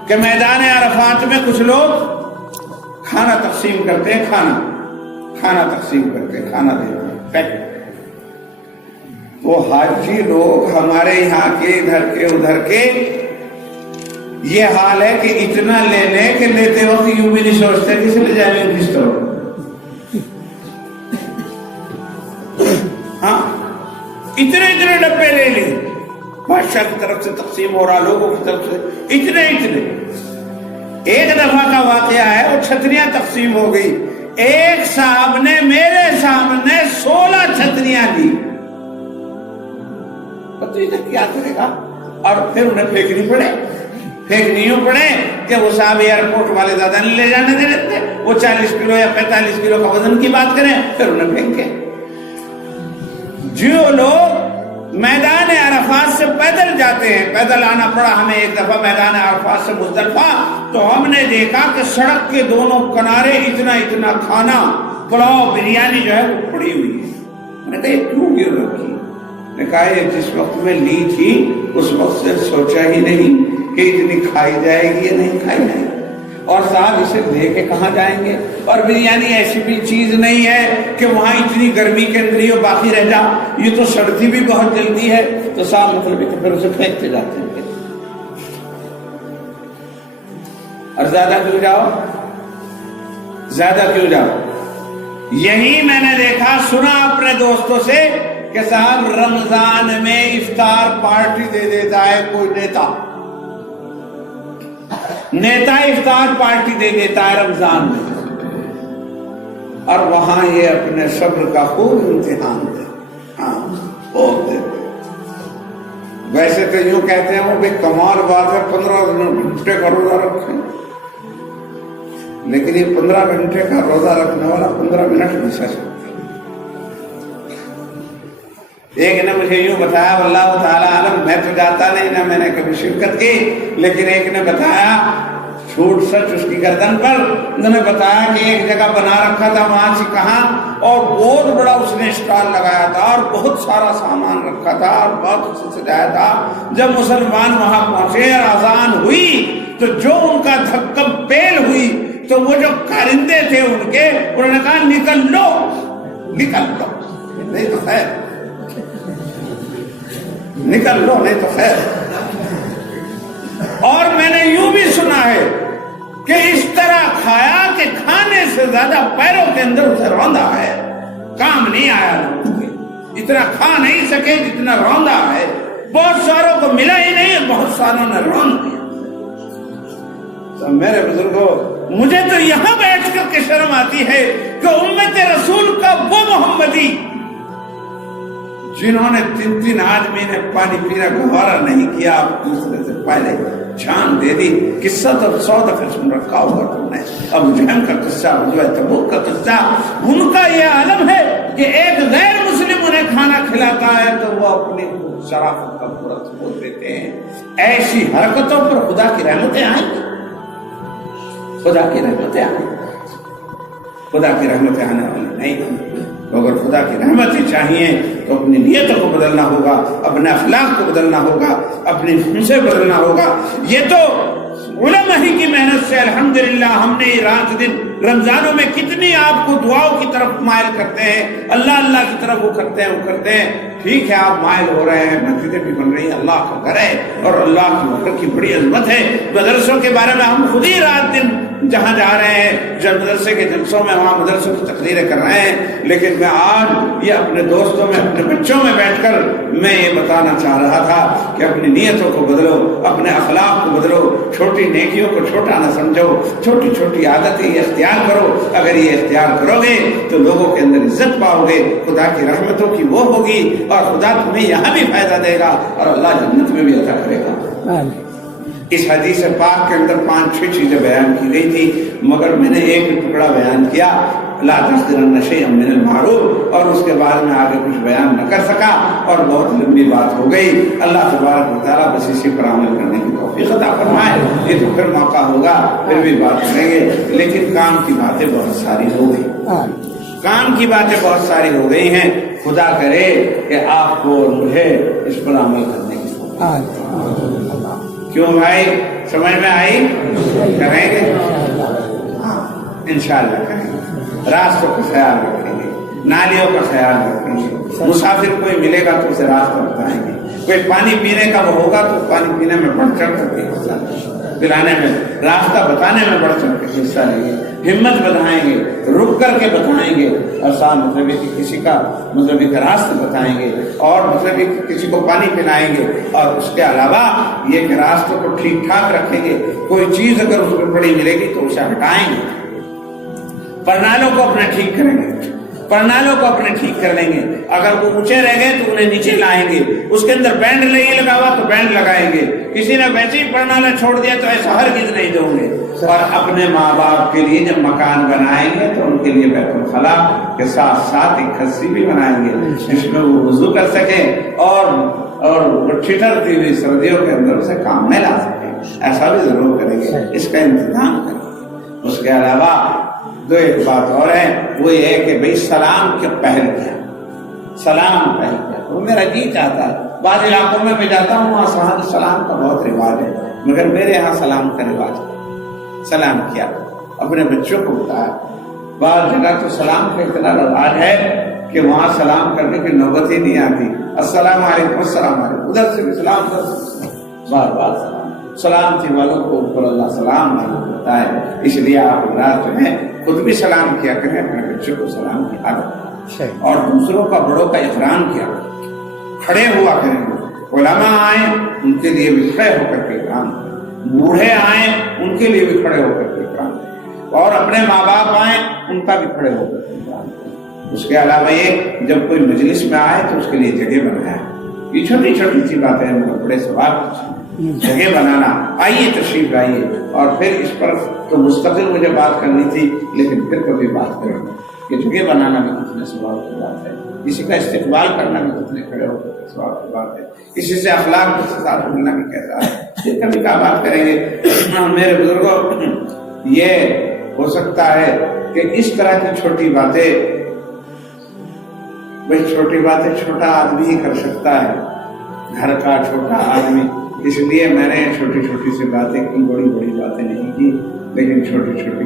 کہ میدان عرفات میں کچھ لوگ کھانا تقسیم کرتے ہیں، کھانا تقسیم کرتے ہیں، کھانا دیتے ہیں. وہ حاجی لوگ ہمارے یہاں کے ادھر کے ادھر کے یہ حال ہے کہ اتنا لے لیں کہ لیتے وقت یوں بھی نہیں سوچتے کسی لے جائیں گے کس طرح. ہاں اتنے ڈبے لے لیں، بادشاہ کی طرف سے تقسیم ہو رہا، لوگوں کی طرف سے اتنے. ایک دفعہ کا واقعہ ہے، وہ چھتریاں تقسیم ہو گئی. ایک صاحب نے میرے سامنے 16 چھتریاں دی. کیا کرے گا؟ اور پھر انہیں پھینکنی پڑے کہ وہ صاحب ایئرپورٹ والے زیادہ نہیں لے جانے دے رہے تھے، وہ 40 کلو یا 45 کلو کا وزن کی بات کریں، پھر انہیں پھینکے. جو لوگ میدان عرفات سے پیدل جاتے ہیں، پیدل آنا پڑا ہمیں ایک دفعہ میدان عرفات سے مزدلفہ، تو ہم نے دیکھا کہ سڑک کے دونوں کنارے اتنا کھانا، پلاؤ، بریانی جو ہے وہ پڑی ہوئی ہے. میں نے کہا یہ کیوں گر رکھی؟ نے کہا یہ جس وقت میں لی تھی اس وقت سے سوچا ہی نہیں کہ اتنی کھائی جائے گی یا نہیں کھائی جائے گی. اور صاحب اسے لے کے کہاں جائیں گے؟ اور بریانی ایسی بھی چیز نہیں ہے کہ وہاں اتنی گرمی کے اندر یہ باقی رہ جا، یہ تو سڑتی بھی بہت جلدی ہے. تو صاحب مطلب کہ پھر اسے پھینکتے جاتے ہیں. اور زیادہ کیوں جاؤ؟ یہی میں نے دیکھا سنا اپنے دوستوں سے کہ صاحب رمضان میں افطار پارٹی دے دیتا ہے کوئی نیتا افطار پارٹی دے دیتا ہے رمضان میں، اور وہاں یہ اپنے صبر کا خوب امتحان دے. ہاں خوب دے. ویسے تو یوں کہتے ہیں وہ بھی کمال بات ہے 15 گھنٹے کا روزہ رکھیں، لیکن یہ 15 گھنٹے کا روزہ رکھنے والا 15 منٹ میں سچ. ایک نے مجھے یوں بتایا، واللہ تعالیٰ عالم، میں تو جاتا نہیں، نہ میں نے کبھی شرکت کی، لیکن ایک نے بتایا جھوٹ سچ اس کی گردن پر، انہوں نے بتایا کہ ایک جگہ بنا رکھا تھا وہاں سے کہاں، اور بہت بڑا اس نے اسٹال لگایا تھا اور بہت سارا سامان رکھا تھا اور بہت اسے سجایا تھا. جب مسلمان وہاں پہنچے اور اذان ہوئی تو جو ان کا دھکم پیل ہوئی تو وہ جو کارندے تھے ان کے، انہوں نے کہا نکل لو نہیں تو خیر، نکل لو نہیں تو خیر. اور میں نے یوں بھی سنا ہے کہ اس طرح کھایا کہ کھانا کھانے سے زیادہ پیروں کے اندر اسے روندا ہے. کام نہیں آیا لوگوں کے, اتنا کھا نہیں سکے جتنا روندا ہے. بہت ساروں کو ملا ہی نہیں, بہت ساروں نے روند دیا. تو میرے بزرگوں, مجھے تو یہاں بیٹھ کر کے شرم آتی ہے کہ امت رسول کا وہ محمدی جنہوں نے 3 آدمی نے پانی پینا گوارا نہیں کیا, آپ دوسرے سے پہلے جان دے دی. قصہ تو 100 دفعہ سن رکھا ہوگا تم نے, ابو جہل کا قصہ, غزوہ تبوک کا قصہ. ان کا یہ عالم ہے کہ ایک غیر مسلم انہیں کھانا کھلاتا ہے تو وہ اپنی شرافت کا پورا ثبوت دیتے ہیں. ایسی حرکتوں پر خدا کی رحمتیں آئیں گی, خدا کی رحمتیں آئیں گی. خدا کی رحمتیں آنے والی نہیں. تو اگر خدا کی رحمتیں چاہیے تو اپنی نیتوں کو بدلنا ہوگا, اپنے اخلاق کو بدلنا ہوگا, اپنی سے بدلنا ہوگا. یہ تو علماء ہی کی محنت سے الحمدللہ ہم نے رات دن رمضانوں میں کتنی آپ کو دعاؤں کی طرف مائل کرتے ہیں, اللہ کی طرف وہ کرتے ہیں. ٹھیک ہے, آپ مائل ہو رہے ہیں, مسجدیں بھی بن رہی ہیں, اللہ کا گھر ہے اور اللہ کی وقت کی بڑی عظمت ہے. مدرسوں کے بارے میں ہم خود ہی رات دن جہاں جا رہے ہیں, جب مدرسے کے جلسوں میں وہاں مدرسوں کی تقریریں کر رہے ہیں. لیکن میں آج یہ اپنے دوستوں میں, اپنے بچوں میں بیٹھ کر میں یہ بتانا چاہ رہا تھا کہ اپنی نیتوں کو بدلو, اپنے اخلاق کو بدلو, چھوٹی نیکیوں کو چھوٹا نہ سمجھو, چھوٹی چھوٹی عادتیں یہ اختیار کرو. اگر یہ اختیار کرو گے تو لوگوں کے اندر عزت پاؤ گے, خدا کی رحمتوں کی وہ ہوگی, اور خدا تمہیں یہاں بھی فائدہ دے گا اور اللہ جنت میں بھی عطا کرے گا. اس حدیث پاک کے اندر 5-6 چیزیں بیان کی گئی تھی, مگر میں نے ایک ٹکڑا بیان کیا, لا تحقرن شیئا من المعروف, اور اس کے بعد میں آگے کچھ بیان نہ کر سکا اور بہت لمبی بات ہو گئی. اللہ تبارک و تعالیٰ بس اسی پر عمل کرنے کی توفیق عطا فرمائے. یہ تو پھر موقع ہوگا, پھر بھی بات کریں گے. لیکن کام کی باتیں بہت ساری ہو گئی, کام کی باتیں بہت ساری ہو گئی ہیں. خدا کرے کہ آپ کو اور مجھے اس پر عمل کرنے کی توفیق. کیوں بھائی, سمجھ میں آئی؟ کریں گے انشاءاللہ کریں گے. راستوں کا خیال رکھیں گے, نالیوں کا خیال رکھیں گے. مسافر کوئی ملے گا تو اسے راستہ بتائیں گے. کوئی پانی پینے کا وہ ہوگا تو پانی پینے میں بڑھ چڑھ کر کے حصہ لیں, پلانے میں, راستہ بتانے میں بڑھ چڑھ کے حصہ لیں گے. ہمت بڑھائیں گے, رک کر کے بتائیں گے, اور ساتھ مطلب کہ کسی کا مطلب ایک راستہ بتائیں گے, اور مطلب کہ کسی کو پانی پلائیں گے. اور اس کے علاوہ یہ کہ راستوں کو ٹھیک ٹھاک رکھیں گے. کوئی چیز اگر اس میں پڑی ملے گی تو اسے ہٹائیں گے. پرنالوں کو اپنے ٹھیک کریں گے, پرنالوں کو اپنے ٹھیک کر لیں گے. اگر وہ اونچے رہ گئے تو انہیں نیچے لائیں گے. اس کے اندر بینڈ نہیں لگا ہوا تو بینڈ لگائیں گے. کسی نے ویسے ہی پرنالا چھوڑ دیا تو ایسا ہرگز نہیں دوں گے. اور اپنے ماں باپ کے لیے جب مکان بنائیں گے تو ان کے لیے بیت الخلا کے ساتھ ساتھ ایک کھسی بھی بنائیں گے جس میں وہ وضو کر سکیں اور ٹھٹرتی ہوئی سردیوں کے اندر اسے کام میں لا سکیں. ایسا بھی ضرور کریں گے, اس کا انتظام کریں گے. اس کے علاوہ دو ایک بات اور ہے, وہ یہ ہے کہ بھئی سلام کے پہل کیا, سلام پہل کیا. وہ میرا جی چاہتا ہے, بعض علاقوں میں میں جاتا ہوں وہاں سلام کا بہت رواج ہے, مگر میرے یہاں سلام کا رواج ہے. سلام کیا, اپنے بچوں کو بتایا. بعض جگہ تو سلام کا اتنا رواج ہے کہ وہاں سلام کرنے کی نوبت ہی نہیں آتی. السلام علیکم, السلام علیکم, ادھر سے بھی سلام, ادھر سے بھی سلام, بار بار سلام. سلامتی والوں کو اوپر اللہ سلام ہوتا ہے. اس لیے آپ رات میں خود بھی سلام کیا کریں, اپنے بچوں کو سلام کی عادت, اور دوسروں کا بڑوں کا احترام کیا کریں. کھڑے ہوا کریں. علماء آئیں ان کے لیے بھی کھڑے ہو کر کے احترام کریں. بوڑھے آئیں ان کے لیے بھی کھڑے ہو کر کے احترام کریں. اور اپنے ماں باپ آئیں ان کا بھی کھڑے ہو کر کے احترام کریں. اس کے علاوہ یہ جب کوئی مجلس میں آئے تو اس کے لیے جگہ بنائیں. یہ چھوٹی چھوٹی سی باتیں ہیں, بڑے سوال جگہ بنانا. آئیے تشریف لائیے. اور پھر اس پر تو مستقل مجھے بات کرنی تھی, لیکن پھر کبھی بات کروں گا کہ جگہ بنانا بھی کتنے سوال کی بات ہے, کسی کا استقبال کرنا بھی کتنے کھڑے ہو کر سوال کی بات ہے, کسی سے اخلاق کے ساتھ ملنا بھی کیسا ہے, یہ کبھی کا بات کریں گے. میرے بزرگوں, یہ ہو سکتا ہے کہ اس طرح کی چھوٹی باتیں, بھئی چھوٹی باتیں چھوٹا آدمی ہی کر سکتا ہے, گھر کا چھوٹا آدمی. اس لیے میں نے چھوٹی چھوٹی سی باتیں کی, بڑی بڑی باتیں نہیں کی, لیکن چھوٹی چھوٹی